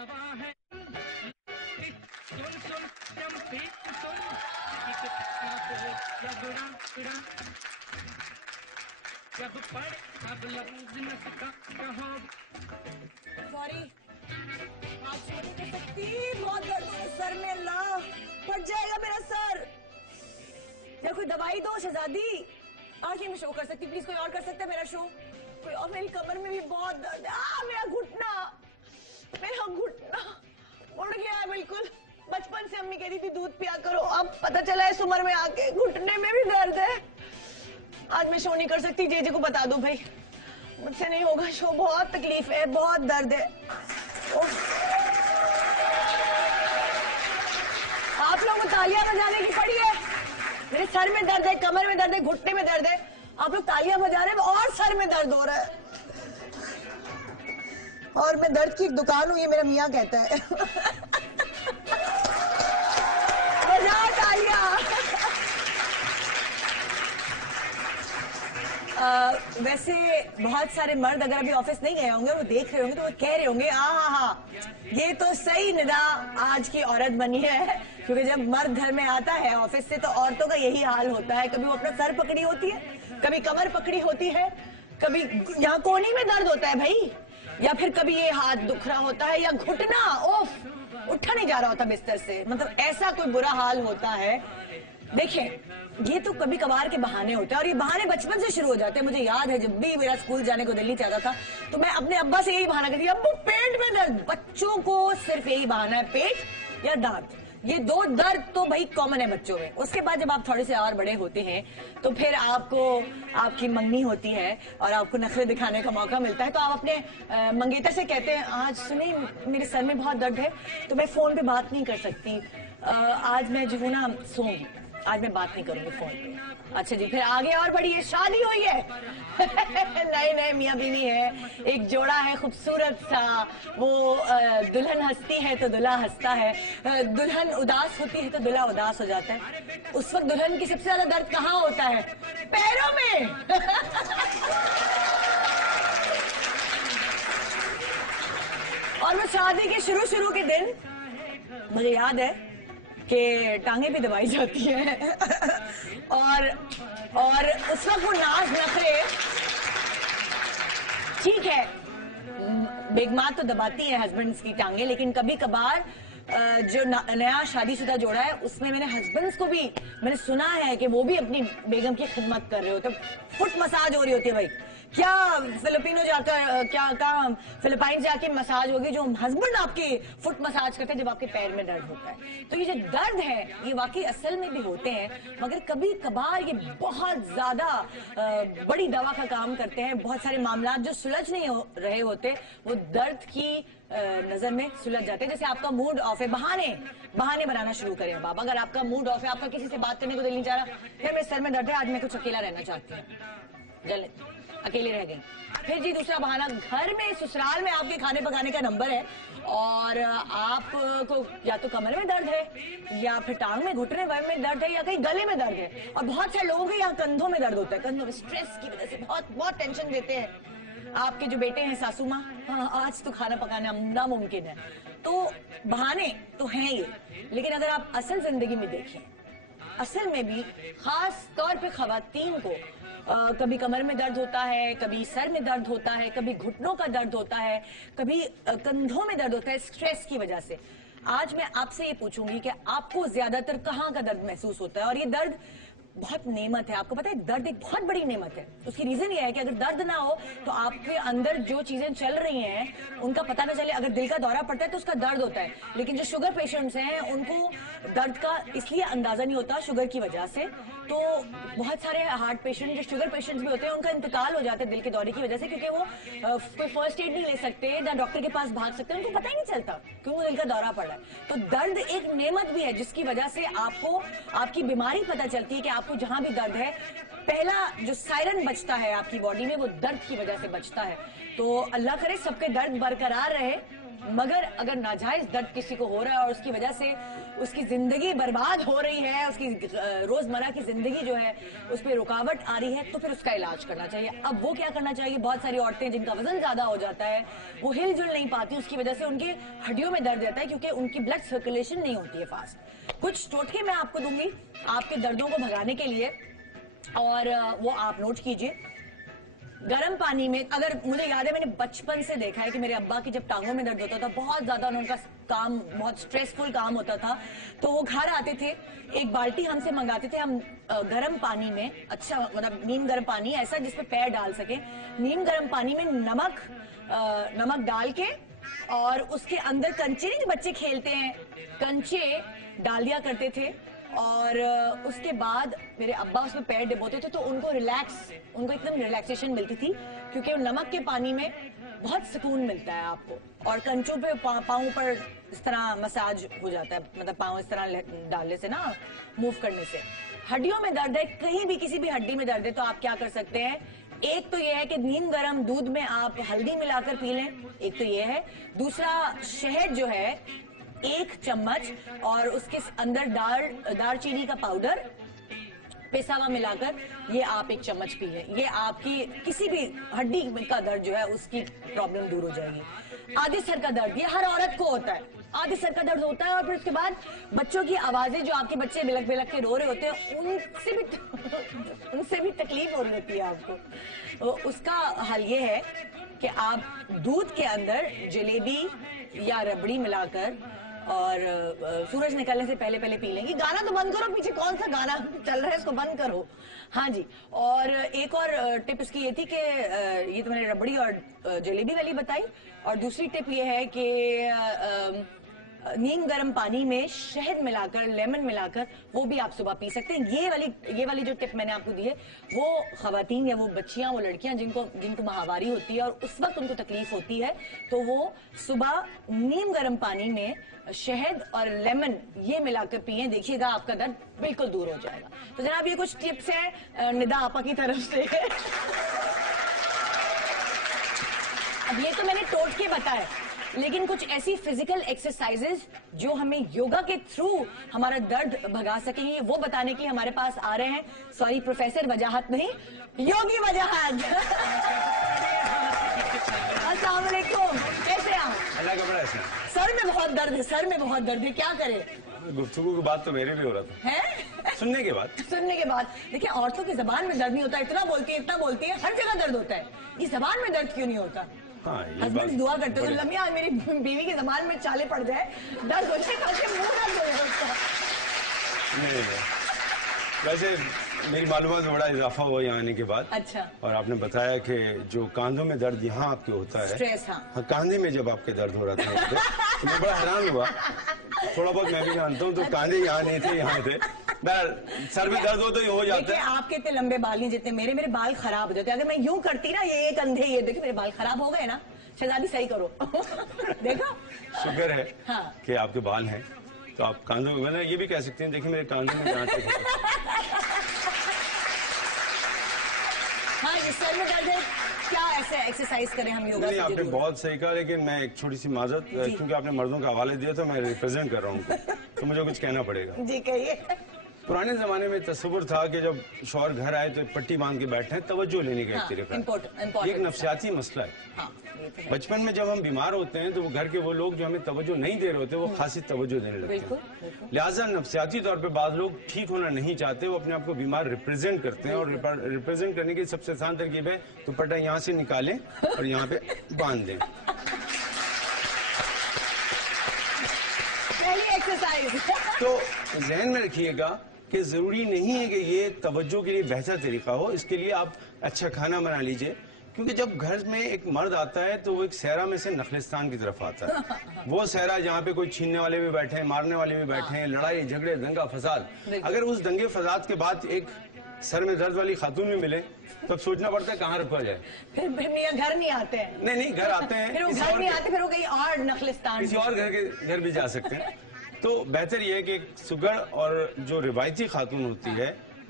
Sorry, आज नहीं कर सकती, बहुत दर्द हो रहा है सर में। अल्लाह, फट जाएगा मेरा सर। या कोई दवाई दो शहजादी। आज नहीं मैं शो कर सकती, प्लीज कोई और कर सकता है मेरा शो कोई। और मेरी कमर में भी बहुत दर्द है। मेरा घुटना उड़ गया है बिल्कुल। बचपन से अम्मी कहती थी दूध पिया करो, अब पता चला है इस उम्र में आके घुटने में भी दर्द है। आज मैं शो नहीं कर सकती, जेजे को बता दो भाई, मुझसे नहीं होगा शो। बहुत तकलीफ है, बहुत दर्द है। आप लोग तालियां बजाने की पड़ी है। मेरे सर में दर्द है, कमर में दर्द है, घुटने में दर्द है। आप लोग तालियां बजा रहे हैं और सर में दर्द हो रहा है। और मैं दर्द की एक दुकान हूं, ये मेरा मियाँ कहता है। बजाओ तालियां। वैसे बहुत सारे मर्द अगर अभी ऑफिस नहीं गए होंगे, वो देख रहे होंगे तो वो कह रहे होंगे ये तो सही निदा आज की औरत बनी है। क्योंकि जब मर्द घर में आता है ऑफिस से तो औरतों का यही हाल होता है। कभी वो अपना सर पकड़ी होती है, कभी कमर पकड़ी होती है, कभी यहाँ कोहनी में दर्द होता है भाई, या फिर कभी ये हाथ दुख रहा होता है, या घुटना उठा नहीं जा रहा होता बिस्तर से। मतलब ऐसा कोई बुरा हाल होता है। देखिए, ये तो कभी कभार के बहाने होते हैं, और ये बहाने बचपन से शुरू हो जाते हैं। मुझे याद है जब भी मेरा स्कूल जाने को दिल नहीं चाहता था तो मैं अपने अब्बा से यही बहाना करती थी, अब्बू पेट में दर्द। बच्चों को सिर्फ यही बहाना है, पेट या दांत। ये दो दर्द तो भाई कॉमन है बच्चों में। उसके बाद जब आप थोड़े से और बड़े होते हैं तो फिर आपको आपकी मंगनी होती है और आपको नखरे दिखाने का मौका मिलता है, तो आप अपने मंगेतर से कहते हैं, आज सुने मेरे सर में बहुत दर्द है तो मैं फोन पे बात नहीं कर सकती, आज मैं जो हूँ ना सोऊंगी, आज मैं बात नहीं करूंगी फोन पे। अच्छा जी, फिर आगे और बढ़िए, शादी हुई है। नए मियाँ बीवी है, एक जोड़ा है खूबसूरत सा। वो दुल्हन हंसती है तो दूल्हा हंसता है, दुल्हन उदास होती है तो दूल्हा उदास हो जाता है। उस वक्त दुल्हन की सबसे ज्यादा दर्द कहाँ होता है? पैरों में। और वो शादी के शुरू के दिन मुझे याद है कि टांगे भी दबाई जाती है। और उस वक्त वो नाज नखरे, ठीक है बेगमात तो दबाती है हस्बैंड्स की टांगे, लेकिन कभी कभार जो नया शादीशुदा जोड़ा है उसमें मैंने हस्बैंड्स को भी मैंने सुना है कि वो भी अपनी बेगम की खिदमत कर रहे होते। फुट मसाज हो रही होती है भाई। क्या फिलिपिनो जाकर क्या फिलिपाइन जाके मसाज होगी जो हस्बैंड आपके फुट मसाज करते हैं जब आपके पैर में दर्द होता है। तो ये जो दर्द है ये वाकई असल में भी होते हैं, मगर कभी कभार ये बहुत ज्यादा बड़ी दवा का काम करते हैं। बहुत सारे मामला जो सुलझ नहीं रहे होते वो दर्द की नजर में सुलझ जाते हैं। जैसे आपका मूड ऑफ है, बहाने बनाना शुरू करें अब आप। अगर आपका मूड ऑफ है, आपका किसी से बात करने को दिल नहीं चाह रहा, फिर मेरे सर में दर्द है, आज मैं कुछ अकेला रहना चाहती हूँ, अकेले रह गई। फिर जी दूसरा बहाना, घर में ससुराल में आपके खाने पकाने का नंबर है और आपको या तो कमर में दर्द है या फिर टांग में घुटने में दर्द है या कहीं गले में दर्द है। और बहुत सारे लोगों के यहाँ कंधों में दर्द होता है, कंधों में स्ट्रेस की वजह से बहुत टेंशन देते हैं आपके जो बेटे हैं सासू माँ, हाँ आज तो खाना पकाना नामुमकिन है। तो बहाने तो हैं ये, लेकिन अगर आप असल जिंदगी में देखें, असल में भी खास तौर पे खवातीन को कभी कमर में दर्द होता है, कभी सर में दर्द होता है, कभी घुटनों का दर्द होता है, कभी कंधों में दर्द होता है स्ट्रेस की वजह से। आज मैं आपसे ये पूछूंगी कि आपको ज्यादातर कहाँ का दर्द महसूस होता है? और ये दर्द बहुत नेमत है, आपको पता है दर्द एक बहुत बड़ी नेमत है। उसकी रीजन ये है कि अगर दर्द ना हो तो आपके अंदर जो चीजें चल रही हैं उनका पता ना चले। अगर दिल का दौरा पड़ता है तो उसका दर्द होता है, लेकिन जो शुगर पेशेंट्स हैं उनको दर्द का इसलिए अंदाजा नहीं होता शुगर की वजह से। तो बहुत सारे हार्ट पेशेंट जो शुगर पेशेंट्स भी होते हैं उनका इंतकाल हो जाता है दिल के दौरे की वजह से, क्योंकि वो कोई फर्स्ट एड नहीं ले सकते ना डॉक्टर के पास भाग सकते, उनको पता ही नहीं चलता क्योंकि दिल का दौरा पड़ा है। तो दर्द एक नेमत भी है जिसकी वजह से आपको आपकी बीमारी पता चलती है कि आपको जहां भी दर्द है, पहला जो सायरन बजता है आपकी बॉडी में वो दर्द की वजह से बजता है। तो अल्लाह करे सबके दर्द बरकरार रहे, मगर अगर नाजायज दर्द किसी को हो रहा है और उसकी वजह से उसकी जिंदगी बर्बाद हो रही है, उसकी रोजमर्रा की जिंदगी जो है उस पर रुकावट आ रही है, तो फिर उसका इलाज करना चाहिए। अब वो क्या करना चाहिए, बहुत सारी औरतें जिनका वजन ज्यादा हो जाता है, वो हिलजुल नहीं पाती, उसकी वजह से उनके हड्डियों में दर्द रहता है क्योंकि उनकी ब्लड सर्कुलेशन नहीं होती है फास्ट। कुछ टोटके मैं आपको दूंगी आपके दर्दों को भगाने के लिए, और वो आप नोट कीजिए। गर्म पानी में, अगर मुझे याद है मैंने बचपन से देखा है कि मेरे अब्बा की जब टांगों में दर्द होता था, बहुत ज्यादा उनका काम बहुत स्ट्रेसफुल काम होता था, तो वो घर आते थे, एक बाल्टी हमसे मंगाते थे, हम गर्म पानी में, अच्छा मतलब नीम गर्म पानी ऐसा जिसपे पैर डाल सके, नीम गर्म पानी में नमक डाल के और उसके अंदर कंचे, नहीं बच्चे खेलते हैं, कंचे डाल दिया करते थे, और उसके बाद मेरे अब्बा उसमें पैर डिबोते थे तो उनको एकदम रिलैक्सेशन मिलती थी, क्योंकि नमक के पानी में बहुत सुकून मिलता है आपको, और कंचों पे पाँव पर इस तरह मसाज हो जाता है, मतलब पाँव इस तरह डालने से ना, मूव करने से। हड्डियों में दर्द है, कहीं भी किसी भी हड्डी में दर्द है, तो आप क्या कर सकते हैं, एक तो ये है कि नीम गर्म दूध में आप हल्दी मिलाकर पी लें, एक तो ये है। दूसरा, शहद जो है 1 चम्मच और उसके अंदर दालचीनी का पाउडर पिसा हुआ मिलाकर ये आप 1 चम्मच पी लें, ये आपकी किसी भी हड्डी का दर्द जो है उसकी प्रॉब्लम दूर हो जाएगी। आधे सर का दर्द, ये हर औरत को होता है, आधे सर का दर्द होता है, और फिर उसके बाद बच्चों की आवाजें, जो आपके बच्चे बिलक बिलक के रो रहे होते हैं, उनसे भी तकलीफ हो रही होती है आपको, तो उसका हल ये है कि आप दूध के अंदर जलेबी या रबड़ी मिलाकर और सूरज निकलने से पहले पी लेंगी। गाना तो बंद करो, पीछे कौन सा गाना चल रहा है, इसको बंद करो। हाँ जी, और एक और टिप इसकी ये थी कि ये तो मैंने रबड़ी और जलेबी वाली बताई, और दूसरी टिप ये है कि नीम गर्म पानी में शहद मिलाकर, लेमन मिलाकर, वो भी आप सुबह पी सकते हैं। ये वाली जो टिप मैंने आपको दी है, वो खवातीन या वो बच्चियां, वो लड़कियां जिनको माहवारी होती है और उस वक्त उनको तकलीफ होती है, तो वो सुबह नीम गर्म पानी में शहद और लेमन ये मिलाकर पिए, देखिएगा आपका दर्द बिल्कुल दूर हो जाएगा। तो जनाब ये कुछ टिप्स हैं निदा आपा की तरफ से। अब ये तो मैंने टोट के बताया, लेकिन कुछ ऐसी फिजिकल एक्सरसाइजेज जो हमें योगा के थ्रू हमारा दर्द भगा सकेंगे, वो बताने की हमारे पास आ रहे हैं, सॉरी प्रोफेसर वजाहत नहीं, योगी वजाहत। अस्सलाम वालेकुम, कैसे आप? अल्लाह का बड़ा सर में बहुत दर्द है, सर में बहुत दर्द है, क्या करें? गुफ्तगू की बात तो मेरे भी हो रहा था है? सुनने के बाद देखिए, औरतों की जबान में दर्द नहीं होता, इतना बोलती है, हर जगह दर्द होता है, ये जबान में दर्द क्यों नहीं होता? हाँ, हस्बैंड दुआ करते हो लम्या मेरी बीवी की जबान में चाले पड़ जाए, दर्द हो जाए, मुंह दर्द हो जाए उसका। नहीं, वैसे मेरी मालूमात में बड़ा इजाफा हुआ यहाँ आने के बाद। अच्छा। और आपने बताया कि जो कांधों में दर्द यहाँ आपके होता है, स्ट्रेस, हाँ, कांधे में जब आपके दर्द हो रहा था तो मैं बड़ा हैरान हुआ, थोड़ा बहुत मैं भी जानता हूँ, तो कांधे यहाँ नहीं थे, यहाँ थे। सर में दर्द हो तो हो जाता है। आपके इतने लंबे बाल नहीं जितने मेरे बाल खराब हो जाते, अगर मैं यूं करती ना, ये कंधे, ये देखिए मेरे बाल खराब हो गए ना, शहजादी सही करो। देखो, शुक्र है हाँ। कि आपके बाल हैं, तो आप कांधों में, ये भी कह सकते हैं, देखिए मेरे कांधों में गांठ है। हाँ, इस सर में दर्द है, क्या ऐसे एक्सरसाइज करें हम योगा? नहीं, आपने बहुत सही कहा, लेकिन मैं एक छोटी सी माजरत, क्योंकि आपने मर्दों का हवाले दिया तो मैं रिप्रेजेंट कर रहा हूँ, तो मुझे कुछ कहना पड़ेगा। जी कहिए। पुराने जमाने में तस्वुर था कि जब शौहर घर आए तो पट्टी बांध के बैठे हैं, तवज्जो लेने का एक तरीका, एक नफ्सियाती मसला है। हाँ, बचपन में जब हम बीमार होते हैं तो वो घर के वो लोग जो हमें तवज्जो नहीं दे रहे होते, वो खासी तवज्जो देने लगते हैं। लिहाजा नफ्सियाती तौर पे बाद लोग ठीक होना नहीं चाहते, वो अपने आप को बीमार रिप्रेजेंट करते हैं, और रिप्रेजेंट करने की सबसे आसान तरकीब है दुपट्टा यहाँ से निकालें और यहाँ पे बांध दें। एक्सरसाइज। तो जहन में रखिएगा कि जरूरी नहीं है कि ये तवज्जो के लिए बेहतर तरीका हो, इसके लिए आप अच्छा खाना बना लीजिए, क्योंकि जब घर में एक मर्द आता है तो वो एक सहरा में से नखलिस्तान की तरफ आता है। वो सहरा जहाँ पे कोई छीनने वाले भी बैठे हैं, मारने वाले भी बैठे हैं, लड़ाई झगड़े दंगा फसाद, अगर उस दंगे फसाद के बाद एक सर में दर्द वाली खातून भी मिले तब सोचना पड़ता है कहाँ रुका जाए। फिर घर नहीं आते हैं। नहीं, घर आते हैं, फिर वो घर नहीं आते, फिर वो कहीं और नखलिस्तान, किसी और घर भी जा सकते हैं। तो बेहतर यह है कि सुगड़ और जो रिवायती खातून होती है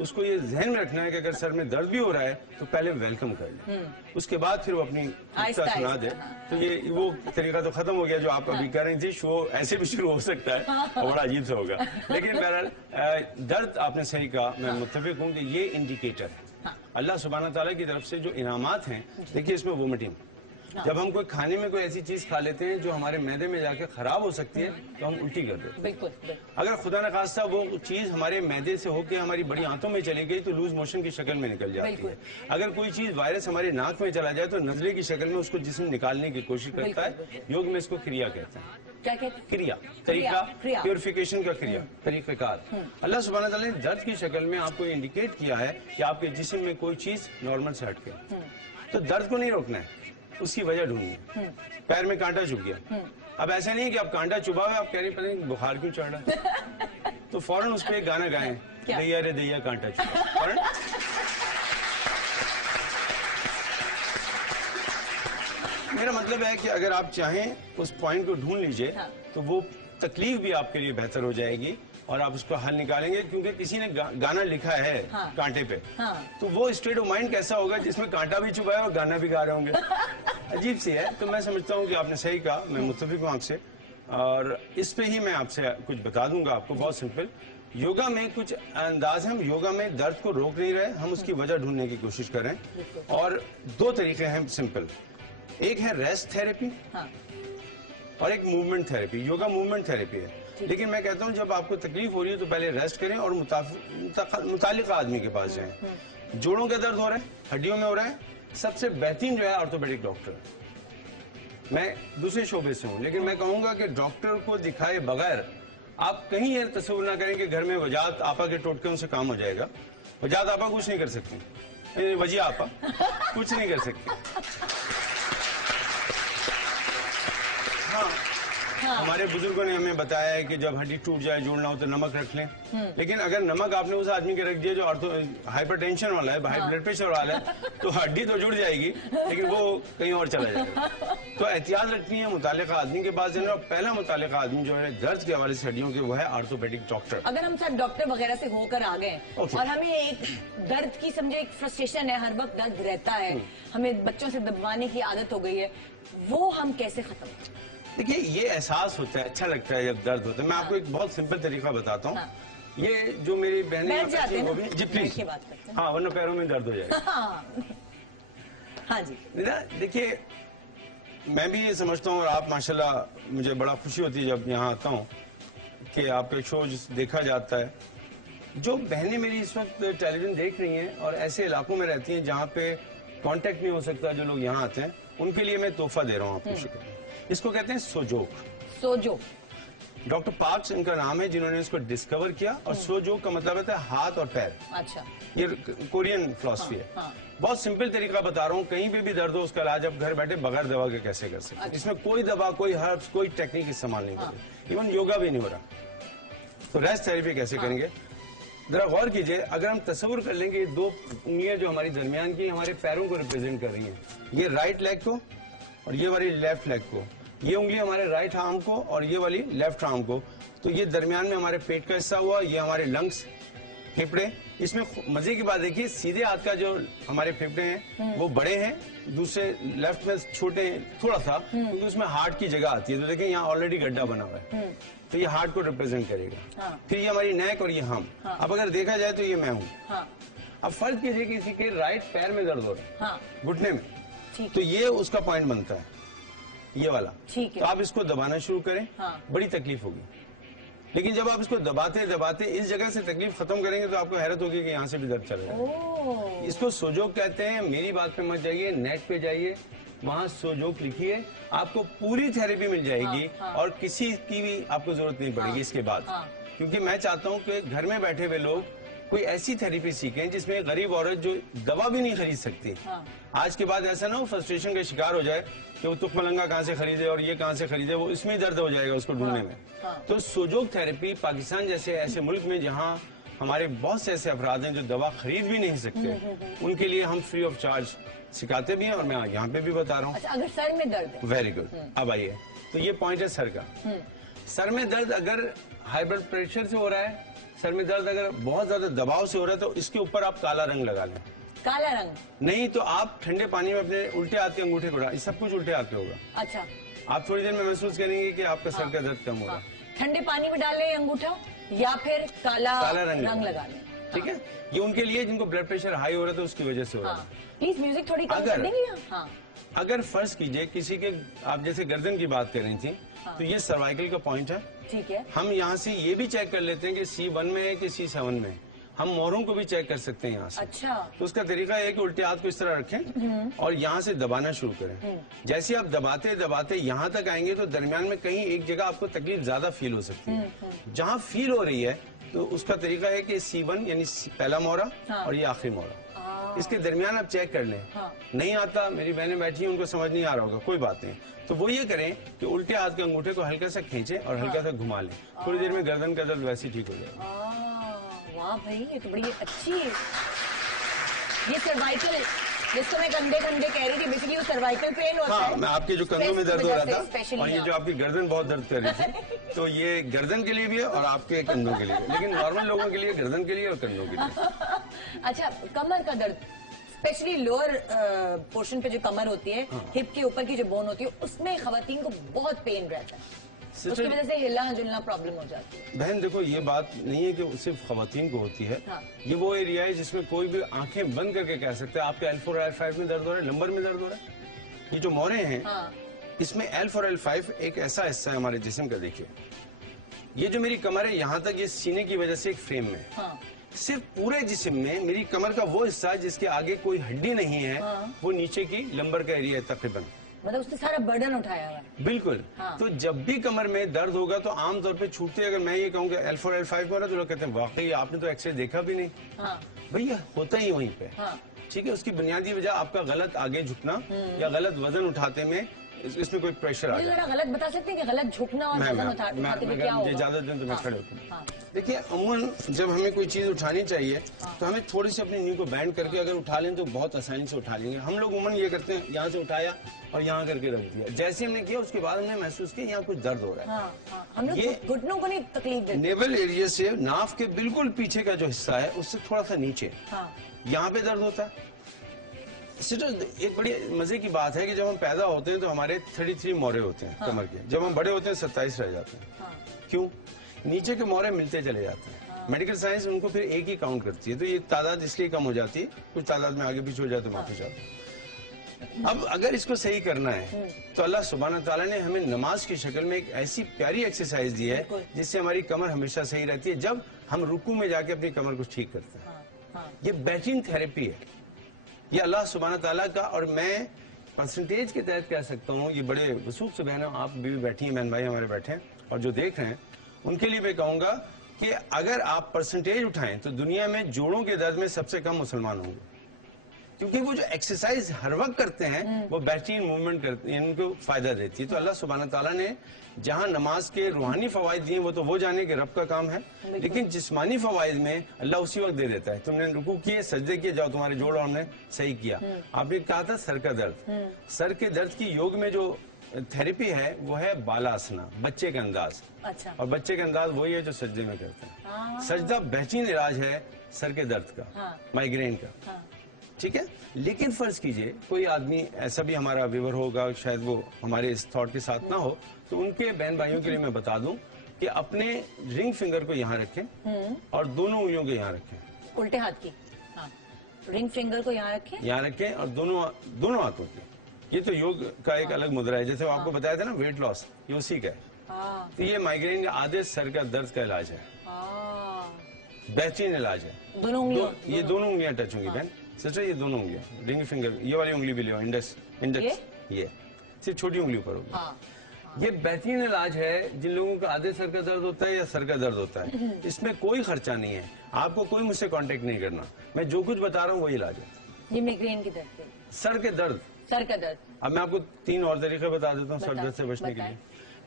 उसको ये ध्यान में रखना है कि अगर सर में दर्द भी हो रहा है तो पहले वेलकम कर ले, उसके बाद फिर वो अपनी नुक्ता सुना दे। तो ये वो तरीका तो खत्म हो गया जो आप अभी कर रही थी, शो ऐसे भी शुरू हो सकता है और बड़ा अजीब सा होगा। लेकिन बहरहाल दर्द आपने सही कहा, मैं मुत्तफिक हूँ कि ये इंडिकेटर है अल्लाह सुब्हाना ताला की तरफ से जो इनामात हैं। देखिए इसमें वोमिटिंग, जब हम कोई खाने में कोई ऐसी चीज खा लेते हैं जो हमारे मैदे में जाके खराब हो सकती है तो हम उल्टी कर देते हैं। बिल्कुल। अगर खुदा न खास्ता वो चीज हमारे मैदे से होकर हमारी बड़ी आंतों में चली गई तो लूज मोशन की शक्ल में निकल जाती है। अगर कोई चीज वायरस हमारे नाक में चला जाए तो नजले की शक्ल में उसको जिस्म निकालने की कोशिश करता है। योग में इसको क्रिया कहते हैं। क्या कहते हैं? क्रिया, तरीका, प्योरिफिकेशन का क्रिया, तरीक़ेकार। अल्लाह सुब्हाना तआला ने दर्द की शक्ल में आपको इंडिकेट किया है कि आपके जिस्म में कोई चीज नॉर्मल से हटके, तो दर्द को नहीं रोकना है, उसकी वजह ढूंढनी है। पैर में कांटा चुभ गया, अब ऐसा नहीं है कि आप कांटा चुभा हुआ आप कह रहे पता नहीं बुखार क्यों चढ़ रहा है, तो फौरन उस पर एक गाना गाएं, दैया रे दैया कांटा चुभा। फौरन मेरा मतलब है कि अगर आप चाहें उस पॉइंट को ढूंढ लीजिए तो वो तकलीफ भी आपके लिए बेहतर हो जाएगी और आप उसको हल निकालेंगे। क्योंकि किसी ने गाना लिखा है कांटे पे, तो वो स्टेट ऑफ माइंड कैसा होगा जिसमें कांटा भी चुभा है और गाना भी गा रहे होंगे। अजीब सी है। तो मैं समझता हूँ कि आपने सही कहा, मैं मुत्तफिक हूँ आपसे, और इस पे ही मैं आपसे कुछ बता दूंगा आपको। बहुत सिंपल, योगा में कुछ अंदाज, हम योगा में दर्द को रोक नहीं रहे, हम उसकी वजह ढूंढने की कोशिश करें। और दो तरीके हैं सिंपल, एक है रेस्ट थेरेपी और एक movement therapy. Yoga movement therapy है, लेकिन मैं कहता हूं जब आपको तकलीफ हो रही है तो पहले रेस्ट करें और मुतालिका आदमी के पास जाएं। जोड़ों का दर्द हो रहा है, हड्डियों में हो रहा है, सबसे बेहतरीन जो है ऑर्थोपेडिक डॉक्टर। मैं दूसरे शोबे से हूं, लेकिन मैं कहूंगा कि डॉक्टर को दिखाए बगैर आप कहीं यह तस्वीर ना करें कि घर में वजात आपा के टोटकों से काम हो जाएगा। वजात आपा कुछ नहीं कर सकती, वजिया आपा कुछ नहीं कर सकती। हमारे बुजुर्गों ने हमें बताया है कि जब हड्डी टूट जाए, जोड़ना हो तो नमक रख लें। लेकिन अगर नमक आपने उस आदमी के रख दिया जो हाइपरटेंशन वाला है, हाई ब्लड प्रेशर वाला है, तो हड्डी तो जुड़ जाएगी लेकिन वो कहीं और चला जाएगा। तो एहतियात रखनी है, मुतालिका आदमी के पास जाना। और पहला मुतालिका आदमी जो है दर्द के हवाले से हड्डियों के, वो है ऑर्थोपेडिक डॉक्टर। अगर हम सब डॉक्टर वगैरह से होकर आ गए और हमें एक दर्द की समझे एक फ्रस्ट्रेशन है, हर वक्त दर्द रहता है, हमें बच्चों से दबवाने की आदत हो गई है, वो हम कैसे खत्म करें? देखिए ये एहसास होता है, अच्छा लगता है जब दर्द होता है। मैं आपको एक बहुत सिंपल तरीका बताता हूँ। ये जो मेरी बहनें जी प्लीज, हाँ वरना पैरों में दर्द हो जाएगा। हाँ जी, देखिए मैं भी ये समझता हूँ और आप माशाल्लाह, मुझे बड़ा खुशी होती है जब यहाँ आता हूँ कि आपके शो देखा जाता है। जो बहनें मेरी इस वक्त टेलीविजन देख रही हैं और ऐसे इलाकों में रहती हैं जहाँ पे कांटेक्ट नहीं हो सकता, जो लोग यहाँ आते हैं उनके लिए मैं तोहफा दे रहा हूँ आपको शुक्र। इसको कहते हैं सोजोक। सोजोक, डॉक्टर पार्क्स इनका नाम है जिन्होंने इसको डिस्कवर किया। और सोजोक का मतलब होता है हाथ और पैर। अच्छा, ये कोरियन फिलॉसफी है। बहुत सिंपल तरीका बता रहा हूँ, कहीं पे भी दर्द हो उसका इलाज आप घर बैठे बगैर दवा के कैसे कर सकते हैं। इसमें कोई दवा, कोई हर्ब्स, कोई टेक्निक इस्तेमाल नहीं करें, इवन योगा भी नहीं हो रहा। तो रेस्ट थेरेपी कैसे करेंगे, जरा गौर कीजिए। अगर हम तस्वीर कर लेंगे, दो उंगलियां जो हमारी दरमियान की हमारे पैरों को रिप्रेजेंट कर रही हैं, ये राइट लेग को और ये वाली लेफ्ट लेग को, ये उंगली हमारे राइट आर्म को और ये वाली लेफ्ट आर्म को। तो ये दरमियान में हमारे पेट का हिस्सा हुआ, ये हमारे लंग्स, फेफड़े। इसमें मजे की बात देखिए, सीधे हाथ का जो हमारे फेफड़े हैं वो बड़े हैं, दूसरे लेफ्ट में छोटे हैं थोड़ा सा, क्योंकि उसमें हार्ट की जगह आती है। तो देखिए यहाँ ऑलरेडी गड्ढा बना हुआ है, तो ये हार्ट को रिप्रेजेंट करेगा। फिर ये हमारी नेक और ये हम। अब अगर देखा जाए तो ये मैं हूँ। अब फर्ज कीजिए कि किसी के राइट पैर में दर्द हो रहा है, घुटने में, तो ये उसका पॉइंट बनता है, ये वाला। ठीक है। तो आप इसको दबाना शुरू करें। बड़ी तकलीफ होगी, लेकिन जब आप इसको दबाते दबाते इस जगह से तकलीफ खत्म करेंगे तो आपको हैरत होगी कि यहाँ से भी दर्द चल रहा है। इसको सोजोक कहते हैं। मेरी बात पे मत जाइए, नेट पे जाइए, वहाँ सोजोक लिखिए, आपको पूरी थेरेपी मिल जाएगी। और किसी की भी आपको जरूरत नहीं पड़ेगी इसके बाद। क्योंकि मैं चाहता हूँ कि घर में बैठे हुए लोग कोई ऐसी थेरेपी सीखें जिसमें गरीब औरत जो दवा भी नहीं खरीद सकती, आज के बाद ऐसा ना हो फ्रस्ट्रेशन का शिकार हो जाए कि वो तुख मलंगा कहाँ से खरीदे और ये कहाँ से खरीदे, वो इसमें दर्द हो जाएगा उसको ढूंढने में। तो सोजोक थेरेपी पाकिस्तान जैसे ऐसे मुल्क में जहाँ हमारे बहुत से ऐसे अफराद हैं जो दवा खरीद भी नहीं सकते, उनके लिए हम फ्री ऑफ चार्ज सिखाते भी हैं। और मैं यहाँ पे भी बता रहा हूँ। अच्छा, अगर सर में दर्द है? Very good. अब आइए, तो ये पॉइंट है सर का। सर में दर्द अगर हाई ब्लड प्रेशर से हो रहा है, सर में दर्द अगर बहुत ज्यादा दबाव से हो रहा है, तो इसके ऊपर आप काला रंग लगा लें। काला रंग नहीं तो आप ठंडे पानी में अपने उल्टे हाथ के अंगूठे को डाल, सब कुछ उल्टे हाथ पे होगा। अच्छा, आप थोड़ी देर में महसूस करेंगे कि आपका सर का दर्द कम होगा। ठंडे पानी में डाल लें अंगूठा या फिर काला रंग लगा लें। ठीक है, ये उनके लिए जिनको ब्लड प्रेशर हाई हो रहा था उसकी वजह से हो रहा है। प्लीज म्यूजिक थोड़ी कम कर देंगे। हाँ, अगर फर्ज कीजिए किसी के, आप जैसे गर्दन की बात कर रही थी, तो ये सर्वाइकल का पॉइंट है। ठीक है, हम यहाँ से ये भी चेक कर लेते हैं कि C1 में है कि C7 में। हम मोहरों को भी चेक कर सकते हैं यहाँ से। अच्छा, तो उसका तरीका है कि उल्टे हाथ को इस तरह रखें और यहाँ से दबाना शुरू करें। जैसे आप दबाते दबाते यहाँ तक आएंगे तो दरमियान में कहीं एक जगह आपको तकलीफ ज्यादा फील हो सकती है। जहाँ फील हो रही है तो उसका तरीका है कि C1 यानी पहला मोहरा और ये आखिरी मोहरा, इसके दरमियान आप चेक कर लें। नहीं आता, मेरी बहनें बैठी हैं उनको समझ नहीं आ रहा होगा, कोई बात नहीं, तो वो ये करें कि उल्टे हाथ के अंगूठे को हल्का सा खींचें और हल्का सा घुमा लें। थोड़ी देर में गर्दन का दर्द वैसे ही ठीक हो जाएगा। वाह भाई, ये तो बड़ी अच्छी, ये सर्वाइकल जिसको मैं कंधे कंधे कह रही थी, बेसिकली वो सर्वाइकल पेन होता है। मैं आपके जो कंधों में दर्द हो रहा था और ये हाँ। जो आपकी गर्दन बहुत दर्द कर रही थी, तो ये गर्दन के लिए भी है और आपके कंधों के लिए भी, लेकिन नॉर्मल लोगों के लिए गर्दन के लिए और कंधों के लिए। अच्छा, कमर का दर्द, स्पेशली लोअर पोर्शन पे जो कमर होती है, हिप के ऊपर की जो बोन होती है, उसमें खवातीन को बहुत पेन रहता है, उसकी वजह से हिलना जुलना प्रॉब्लम हो जाती है। बहन देखो, ये बात नहीं है कि सिर्फ खवातीन को होती है। ये वो एरिया है जिसमें कोई भी आंखें बंद करके कह सकते हैं आपके L4 L5 में दर्द हो रहा है, लंबर में दर्द हो रहा है। ये जो मोहरे हैं, इसमें L4 L5 एक ऐसा हिस्सा है हमारे जिस्म का। देखिए, ये जो मेरी कमर है यहाँ तक, ये सीने की वजह से एक फ्रेम में, सिर्फ पूरे जिस्म में मेरी कमर का वो हिस्सा जिसके आगे कोई हड्डी नहीं है, वो नीचे की लंबर का एरिया है तकरीबन। मतलब उसने सारा बर्डन उठाया हुआ है। बिल्कुल। तो जब भी कमर में दर्द होगा तो आमतौर पे छूटते, अगर मैं ये कहूँगा L4 L5 हो रहा, तो लोग कहते हैं वाकई आपने तो एक्सरे देखा भी नहीं। भैया होता ही वहीं पे। ठीक है, उसकी बुनियादी वजह आपका गलत आगे झुकना या गलत वजन उठाते में इसमें कोई प्रेशर आ जाए। जरा गलत बता सकते हैं कि गलत झुकना और वजन उठाते में क्या होगा? ज्यादा दिन तो मैं खड़े होता हूँ। देखिए, अमूमन जब हमें कोई चीज उठानी चाहिए तो हमें थोड़ी सी अपनी नींव को बैंड करके अगर उठा लें तो बहुत आसानी से उठा लेंगे। हम लोग उमूमन ये करते हैं, यहाँ से उठाया और यहाँ करके रख दिया। जैसे हमने किया उसके बाद हमने महसूस किया यहाँ कुछ दर्द हो रहा है। हम लोग ये घुटनों को नहीं तकलीफ देते। नेवल एरिया से नाफ के बिल्कुल पीछे का जो हिस्सा है उससे थोड़ा सा नीचे, यहाँ पे दर्द होता है। एक बड़ी मजे की बात है कि जब हम पैदा होते हैं तो हमारे 33 मोहरे होते हैं कमर के, जब हम बड़े होते हैं 27 रह जाते हैं। क्यों? नीचे के मोहरे मिलते चले जाते हैं। मेडिकल साइंस उनको फिर एक ही काउंट करती है, तो ये तादाद इसलिए कम हो जाती है, कुछ तादाद में आगे पीछे हो जाए तो माफी चाहता हूं। अब अगर इसको सही करना है तो अल्लाह सुब्हान ताला ने हमें नमाज की शक्ल में एक ऐसी प्यारी एक्सरसाइज दी है जिससे हमारी कमर हमेशा सही रहती है जब हम रुकू में जाके अपनी कमर को ठीक करते हैं। ये बेहतरीन थेरेपी है, ये अल्लाह सुब्हान ताला का। और मैं परसेंटेज के तहत कह सकता हूँ, ये बड़े वसूख से बहनों, आप भी बैठी हैं, बहन भाई हमारे बैठे हैं और जो देख रहे हैं उनके लिए मैं कहूँगा कि अगर आप परसेंटेज उठाएं तो दुनिया में जोड़ों के दर्द में सबसे कम मुसलमान होंगे, क्योंकि वो जो एक्सरसाइज हर वक्त करते हैं वो बेहतरीन मूवमेंट करते हैं, इनको फायदा देती है। तो अल्लाह सुब्हान ताला ने जहां नमाज के रूहानी फवाइद दिए वो तो वो जाने के रब का काम है, लेकिन जिस्मानी फवाइद में अल्लाह उसी वक्त दे देता है। तुमने रुकू किए, सजदे किए, जाओ तुम्हारे जोड़ हमने सही किया। आपने कहा था सर का दर्द, सर के दर्द की योग में जो थेरेपी है वो है बालासना, बच्चे का अंदाज। अच्छा। और बच्चे का अंदाज वही है जो सजदे में करते हैं। सजदा बेहतरीन इलाज है सर के दर्द का, माइग्रेन का। ठीक है, लेकिन फर्ज कीजिए कोई आदमी ऐसा भी हमारा व्यूअर होगा, शायद वो हमारे इस थॉट के साथ ना हो, तो उनके बहन भाइयों के लिए मैं बता दूं कि अपने रिंग फिंगर को यहाँ रखें और दोनों उंगलियों को यहाँ रखें, उल्टे हाथ की। रिंग फिंगर को यहाँ रखें, यहाँ रखें और दोनों हाथों की। ये तो योग का एक अलग मुद्रा है, जैसे आपको बताया था ना वेट लॉस, ये उसी का है। तो ये माइग्रेन का आधे सर का दर्द का इलाज है, बेहतरीन इलाज है। दोनों उंगलियों, ये दोनों उंगलियां टच होंगी बहन सिस्टर, ये दोनों उंगलियां, रिंग फिंगर, ये वाली उंगली भी लो, इंडेक्स, ये सिर्फ छोटी उंगली ऊपर होगी। ये बेहतरीन इलाज है जिन लोगों का आधे सर का दर्द होता है या सर का दर्द होता है। इसमें कोई खर्चा नहीं है, आपको कोई मुझसे कांटेक्ट नहीं करना, मैं जो कुछ बता रहा हूँ वही इलाज है। ये माइग्रेन के दर्द, सर के दर्द, सर का दर्द। अब मैं आपको 3 और तरीके बता देता हूँ सर दर्द से बचने के लिए।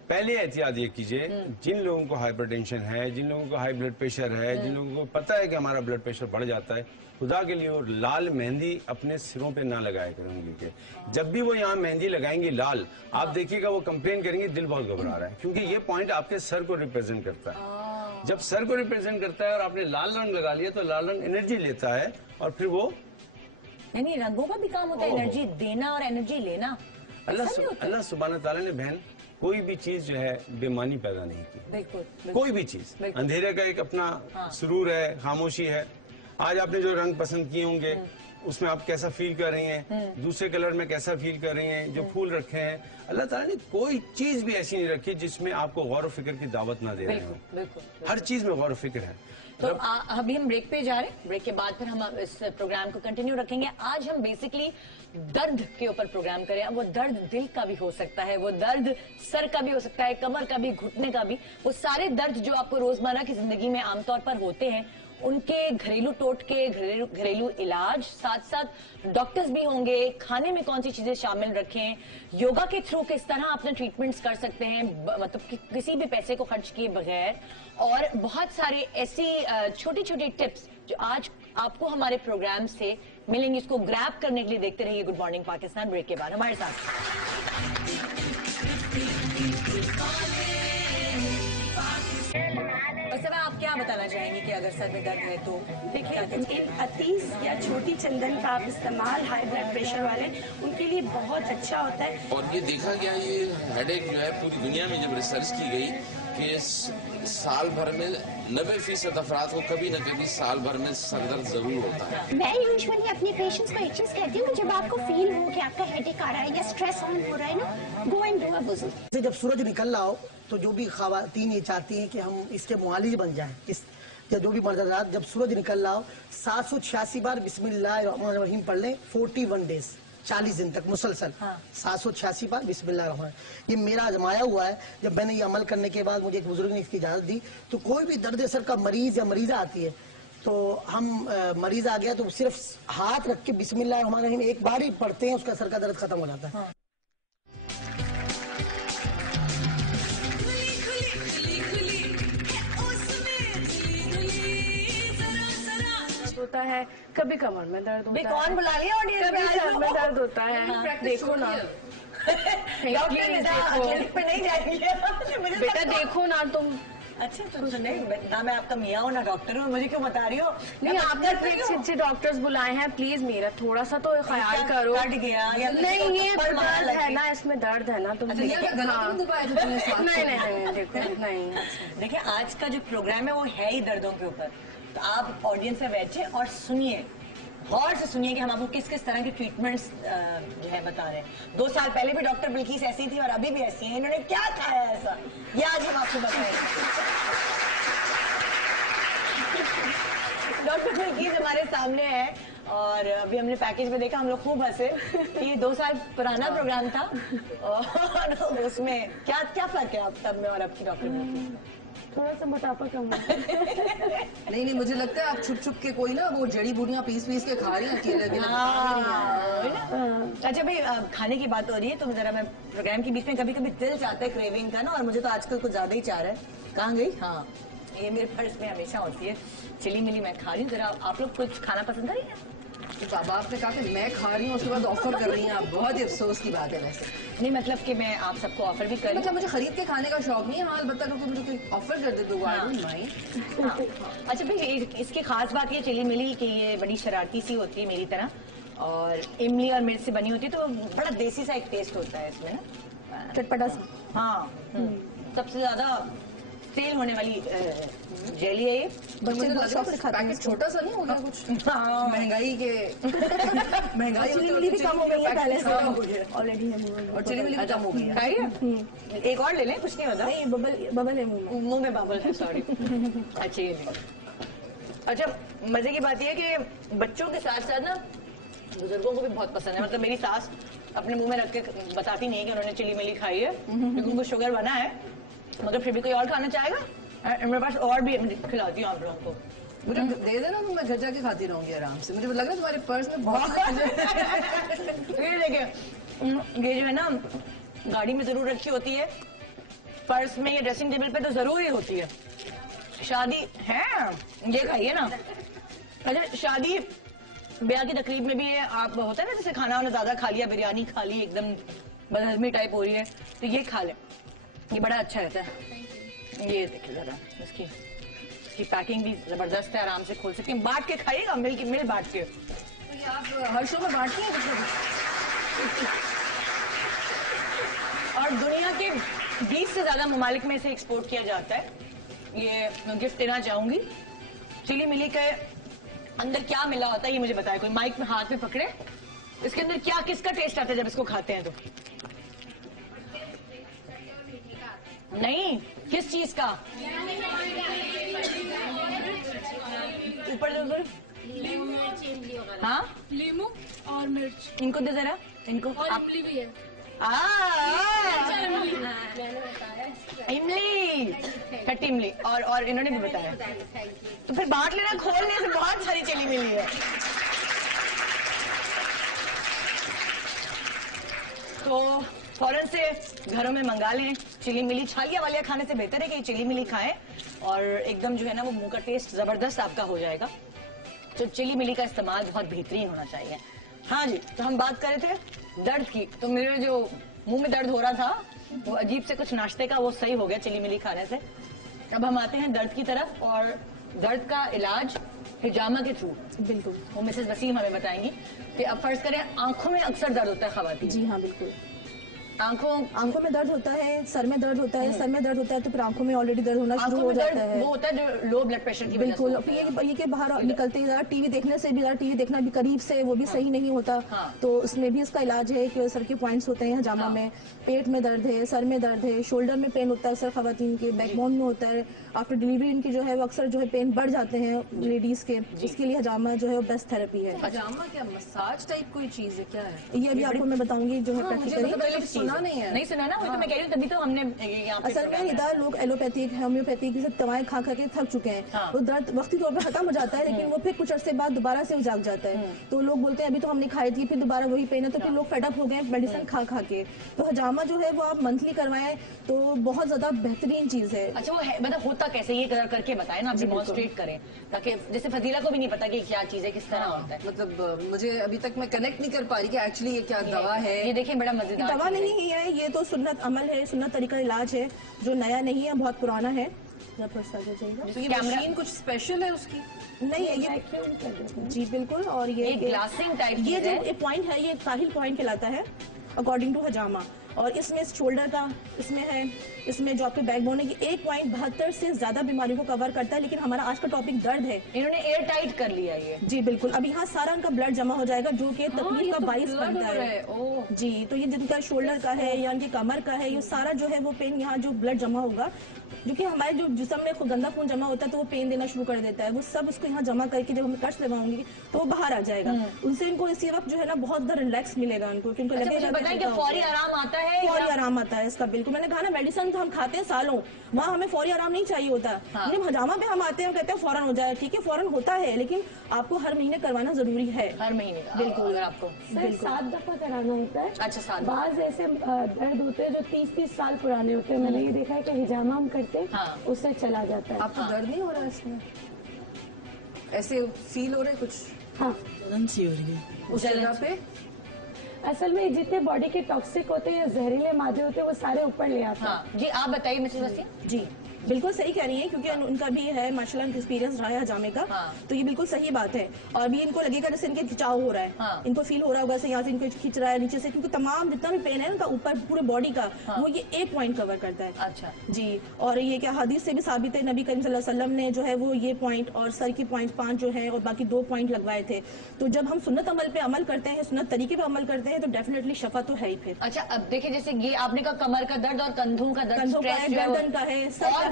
पहले एहतियात ये कीजिए, जिन लोगों को हाइपरटेंशन है, जिन लोगों को हाई ब्लड प्रेशर है, जिन लोगों को पता है कि हमारा ब्लड प्रेशर बढ़ जाता है, खुदा के लिए वो लाल मेहंदी अपने सिरों पे ना लगाया करेंगे। क्योंकि जब भी वो यहाँ मेहंदी लगाएंगी लाल, आप देखिएगा वो कंप्लेन करेंगे दिल बहुत घबरा रहा है, क्योंकि ये पॉइंट आपके सर को रिप्रेजेंट करता है। जब सर को रिप्रेजेंट करता है और आपने लाल रंग लगा लिया तो लाल रंग एनर्जी लेता है और फिर वो नहीं, रंगों का भी काम होता है एनर्जी देना और एनर्जी लेना। अल्लाह सुब्हान ताला ने बहन कोई भी चीज जो है बेमानी पैदा नहीं की। बिल्कुल। कोई भी चीज, अंधेरे का एक अपना सुरूर है, खामोशी है। आज आपने जो रंग पसंद किए होंगे उसमें आप कैसा फील कर रही हैं, दूसरे कलर में कैसा फील कर रही हैं, जो फूल रखे हैं, अल्लाह ताला ने कोई चीज भी ऐसी नहीं रखी जिसमें आपको गौर फिक्र की दावत ना दे रहे हो। हर चीज में गौर फिक्र है। तो अभी हम ब्रेक पे जा रहे हैं, ब्रेक के बाद फिर हम इस प्रोग्राम को कंटिन्यू रखेंगे। आज हम बेसिकली दर्द के ऊपर प्रोग्राम करें। अब वो दर्द दिल का भी हो सकता है, वो दर्द सर का भी हो सकता है, कमर का भी, घुटने का भी, वो सारे दर्द जो आपको रोजमर्रा की जिंदगी में आमतौर पर होते हैं, उनके घरेलू टोटके, घरेलू इलाज, साथ साथ डॉक्टर्स भी होंगे, खाने में कौन सी चीजें शामिल रखें, योगा के थ्रू किस तरह अपने ट्रीटमेंट्स कर सकते हैं, मतलब किसी भी पैसे को खर्च किए बगैर, और बहुत सारे ऐसी छोटी छोटी टिप्स जो आज आपको हमारे प्रोग्राम से मिलेंगे। इसको ग्रैब करने के लिए देखते रहिए गुड मॉर्निंग पाकिस्तान। ब्रेक के बाद हमारे साथ आप क्या बताना चाहेंगे कि अगर सर में दर्द है तो देखिए, अतीस या छोटी चंदन का आप इस्तेमाल हाई ब्लड प्रेशर वाले उनके लिए बहुत अच्छा होता है। और ये देखा गया, ये हेडेक जो है पूरी दुनिया में जब रिसर्च की गई कि साल भर में 90% अफराद को कभी न कभी साल भर में सरदर्द जरूर होता है। मैं यूजुअली अपने पेशेंट्स को एक चीज कहती हूँ, जब आपको फील हो कि आपका हेडेक आ रहा है या स्ट्रेस ऑन हो रहा है ना, गो एंड डू अ वुज़ू। जब सूरज निकल रहा हो तो जो भी खवातीन ये चाहती हैं कि हम इसके मुआलिज बन जाएं, इस या जो भी मर्दात, जब सूरज निकल रहा हो 786 बार बिस्मिल्लाहिर्रहमानिर्रहीम पढ़ लें 41 डेज, 40 दिन तक मुसलसल 786 बार बिस्मिल्लाह। ये मेरा आजमाया हुआ है। जब मैंने ये अमल करने के बाद मुझे एक बुजुर्ग ने इसकी इजाजत दी, तो कोई भी दर्द सर का मरीज या मरीजा आती है तो हम मरीज आ गया तो सिर्फ हाथ रख के बिस्मिल्लाहिर्रहमानिर्रहीम एक बार ही पढ़ते हैं, उसका सर का दर्द खत्म हो जाता है। होता है कभी कमर में दर्द होता है, कौन बुला लिया ऑडियंस कभी सर में दर्द होता है। देखो ना डॉक्टर पे नहीं जाएंगे बेटा, देखो ना तुम। अच्छा तो नहीं, ना मैं आपका मियाँ हूँ ना डॉक्टर हूँ, मुझे क्यों बता रही हो? नहीं, आपने अच्छे डॉक्टर्स बुलाए हैं, प्लीज मेरा थोड़ा सा तो ख्याल करो। कट गया या नहीं, ये दर्द है ना, इसमें दर्द है ना, तुम नहीं देखो नहीं। देखिए, आज का जो प्रोग्राम है वो है ही दर्दों के ऊपर, तो आप ऑडियंस में बैठे और सुनिए, गौर से सुनिए कि हम आपको किस किस तरह के ट्रीटमेंट्स जो है बता रहे हैं। 2 साल पहले भी डॉक्टर बिल्किस ऐसी थी और अभी भी ऐसी है। इन्होंने क्या खाया ऐसा, ये आज हम आपको बताएंगे। डॉक्टर बिल्किस हमारे सामने है और अभी हमने पैकेज में देखा, हम लोग खूब हंसे। ये 2 साल पुराना प्रोग्राम था और उसमें क्या क्या फर्क है आप तब में और अब की डॉक्टर में? थोड़ा सा मोटापा कम है। नहीं, मुझे लगता है आप छुप छुप के कोई ना वो जड़ी बूटियां पीस के खा रही हैं अकेले। अच्छा भाई, खाने की बात हो रही है तो जरा मैं प्रोग्राम के बीच में कभी कभी दिल चाहता है क्रेविंग का ना, और मुझे तो आजकल कुछ ज्यादा ही चाह रहा है। कहाँ गई? हाँ, ये मेरे पर्स में हमेशा होती है, चिली मिली मैं खा रही हूँ। जरा आप लोग कुछ खाना पसंद करेंगे? तो बाबा आपने कहा कि मैं खा रही हूँ, उसके बाद ऑफर कर रही हैं आप, बहुत ही अफसोस की बात है। वैसे नहीं, मतलब कि मैं आप सबको ऑफर भी कर, मतलब मुझे खरीद के खाने का शौक नहीं है, हाँ अलबत्ता अगर मुझे कोई ऑफर कर दे तो वो आई डोंट माइंड। अच्छा भाई, इसकी खास बात ये चिली मिली कि ये बड़ी शरारती सी होती है मेरी तरह, और इमली और मिर्च से बनी होती है, तो बड़ा देसी सा एक टेस्ट होता है इसमें ना, चटपटा सा। हाँ, सबसे ज्यादा सेल होने वाली जेली है ये। बच्चे लोग शौक से खाते हैं। पैकेट छोटा सा नहीं हो गया कुछ? हाँ, महंगाई चिली भी कम हो गई है पहले से ऑलरेडी, और चिली मिली भी कम हो गई है। एक और ले लें, कुछ नहीं होता। नहीं, बबल है मुंह में बबल है, सॉरी। अच्छा ये ले। अच्छा, मजे की बात यह है कि बच्चों के साथ साथ ना बुजुर्गों को भी बहुत पसंद है। मतलब मेरी सास अपने मुंह में रख के बताती नहीं है कि उन्होंने चिली मिली खाई है, क्योंकि उनको शुगर बना है, मगर फिर भी कोई और खाना चाहेगा, मेरे पास और भी खिलाती हूँ आप लोगों को। मुझे दे देना तो मैं घर जाके खाती रहूंगी आराम से। मुझे लग रहा है तुम्हारे पर्स में बहुत ये देखिए, ये जो है ना गाड़ी में जरूर रखी होती है, पर्स में या ड्रेसिंग टेबल पे तो जरूरी होती है। शादी है, ये खाइए ना। अच्छा, शादी ब्याह की तकरीब में भी ये आप होता है ना, जैसे खाना वाना ज्यादा खा लिया, बिरयानी खा ली, एकदम बदहजमी टाइप हो रही है, तो ये खा ले, ये बड़ा अच्छा रहता है। ये देखिए जरा, इसकी पैकिंग भी जबरदस्त है, आराम से खोल सकते हैं। बांट के खाइएगा, मिल बांट के। तो ये आप हर शो में बांटती हैं मतलब? और दुनिया के 20 से ज्यादा ममालिक में इसे एक्सपोर्ट किया जाता है। ये मैं गिफ्ट देना चाहूंगी। चिली मिली के अंदर क्या मिला होता है ये मुझे बताया कोई, माइक में हाथ में पकड़े, इसके अंदर क्या किसका टेस्ट आता है जब इसको खाते हैं तो? नहीं, किस चीज का? ऊपर ऊपर हाँ, लीमू और मिर्च इनको दे जरा, इनको और इमली भी है। इमली, खट्टी इमली, और इन्होंने भी बताया। तो फिर बांट लेना, खोलने से बहुत सारी चिली मिली है। तो फौरन से घरों में मंगा लें चिली मिली। छालिया वालिया खाने से बेहतर है कि चिली मिली खाएं, और एकदम जो है ना वो मुंह का टेस्ट जबरदस्त आपका हो जाएगा। तो चिली मिली का इस्तेमाल बहुत बेहतरीन होना चाहिए। हाँ जी, तो हम बात कर रहे थे दर्द की। तो मेरे जो मुंह में दर्द हो रहा था, वो अजीब से कुछ नाश्ते का, वो सही हो गया चिली मिली खाने से। अब हम आते हैं दर्द की तरफ, और दर्द का इलाज हिजामा के थ्रू। बिल्कुल, वो मिसेस वसीम हमें बताएंगी कि अब फर्ज करें आंखों में अक्सर दर्द होता है खवातीन। जी हाँ बिल्कुल। आंखों में दर्द होता है, सर में दर्द होता है, सर में दर्द होता है तो फिर आंखों में ऑलरेडी दर्द होना शुरू हो जाता है। वो होता है जो लो ब्लड प्रेशर की वजह से बिल्कुल। होता है। फिर ये के बाहर निकलते ही टीवी देखने से भी, टीवी देखना भी करीब से वो भी सही नहीं होता। तो उसमें भी इसका इलाज है कि सर के पॉइंट्स होते हैं हजामा में, पेट में दर्द है, सर में दर्द है, शोल्डर में पेन होता है अक्सर खवातीन के, बैकबोन में होता है। आफ्टर डिलीवरी इनकी जो है वो अक्सर जो है पेन बढ़ जाते हैं लेडीज के, उसके लिए हजामा जो है वो बेस्ट थेरेपी है। हजामा क्या मसाज टाइप कोई चीज है क्या है? ये अभी आपको मैं बताऊंगी जो है प्रैक्टिकली। सुना नहीं है, नहीं सुना ना, वो तो मैं कह रही हूँ, तभी तो हमने यहाँ पे असल में निदा लोग एलोपैथिक होम्योपैथिक सब दवाएं खा के थक चुके हैं। वो दर्द वक्ती तौर पर खत्म हो जाता है, लेकिन वो फिर कुछ अर्से बाद दोबारा से जाग जाता है। तो लोग बोलते हैं अभी तो हमने खाई थी, फिर दोबारा वही पेन है, तो फिर लोग फेडअप हो गए मेडिसिन खा के। तो हजामा जो है वो आप मंथली करवाएं तो बहुत ज्यादा बेहतरीन चीज है। अच्छा, वो है मतलब होता कैसे, ये करके बताएं ना, आप डेमोन्स्ट्रेट करें, ताकि जैसे फजीला को भी नहीं पता कि क्या चीज है, किस तरह होता है। मतलब मुझे अभी तक मैं कनेक्ट नहीं कर पा रही कि एक्चुअली ये क्या दवा है। ये देखिए बड़ा मजेदार दवा नहीं है, ये तो सुन्नत अमल है, सुन्नत तरीका इलाज है जो नया नहीं है, बहुत पुराना है। तो ये मशीन कुछ स्पेशल है उसकी? नहीं है ये जी बिल्कुल। और ये ग्लासिंग टाइप, ये जो पॉइंट है ये साहिल पॉइंट कहलाता है अकॉर्डिंग टू हजामा। और इसमें शोल्डर का इसमें है, इसमें जो आपके बैकबोन है, ये 1.72 से ज्यादा बीमारियों को कवर करता है। लेकिन हमारा आज का टॉपिक दर्द है, इन्होंने एयर टाइट कर लिया ये। जी बिल्कुल। अब यहाँ सारा उनका ब्लड जमा हो जाएगा जो कि तकलीफ का बाइस बनता है। जी, तो ये जिनका शोल्डर का है या इनकी कमर का है, ये सारा जो है वो पेन, यहाँ जो ब्लड जमा होगा, जो कि हमारे जो जिस्म में गंदा खून जमा होता है तो वो पेन देना शुरू कर देता है, वो सब उसको यहाँ जमा करके जब हम कट्स लगाऊंगी तो वो बाहर आ जाएगा। उनसे इनको इसी वक्त जो है ना बहुत ज्यादा रिलैक्स मिलेगा उनको, क्योंकि लगेगा फौरी आराम आता है। फौरी आराम आता है इसका, बिल्कुल। मैंने कहा ना मेडिसिन तो हम खाते हैं सालों, वहाँ हमें फौरी आराम नहीं चाहिए होता। जब हजामा पे हम आते हैं कहते हैं फौरन हो जाए, ठीक है फौरन होता है, लेकिन आपको हर महीने करवाना जरूरी है। हर महीने बिल्कुल। अगर आपको 7 दफा कराना होता है। अच्छा, 7 बाज ऐसे दर्द होते हैं जो 30-30 साल पुराने होते हैं। मैंने ये देखा है कि हिजामा हम करते हैं उससे चला जाता है। आपको दर्द नहीं हो रहा इसमें? ऐसे फील हो रहे कुछ? हाँ, जलन सी हो रही है उस जगह पे। असल में जितने बॉडी के टॉक्सिक होते हैं या जहरीले मादे होते हैं वो सारे ऊपर ले आते हैं। जी आप बताइए मिसेस वसीम। जी बिल्कुल सही कह रही हैं, क्योंकि उनका भी है माशाल्लाह एक्सपीरियंस रहा है हजामे का। तो ये बिल्कुल सही बात है। और अभी इनको लगेगा जैसे इनके खिंचाव हो रहा है, इनको फील हो रहा होगा यहाँ से इनको खींच रहा है नीचे से, क्योंकि तमाम जितना भी पेन है उनका ऊपर पूरे बॉडी का वो ये एक पॉइंट कवर करता है। अच्छा जी। और ये क्या हदीस से भी साबित है, नबी करीम सल्लल्लाहु अलैहि वसल्लम ने जो है वो ये पॉइंट और सर की पॉइंट 5 जो है और बाकी 2 पॉइंट लगवाए थे। तो जब हम सुन्नत अमल पे अमल करते हैं, सुन्नत तरीके पे अमल करते हैं तो डेफिनेटली शफा तो है ही। फिर अच्छा, अब देखिए जैसे ये आपने कहा कमर का दर्द और कंधों का दर्द, कंधों का है, गर्दन का है, सर का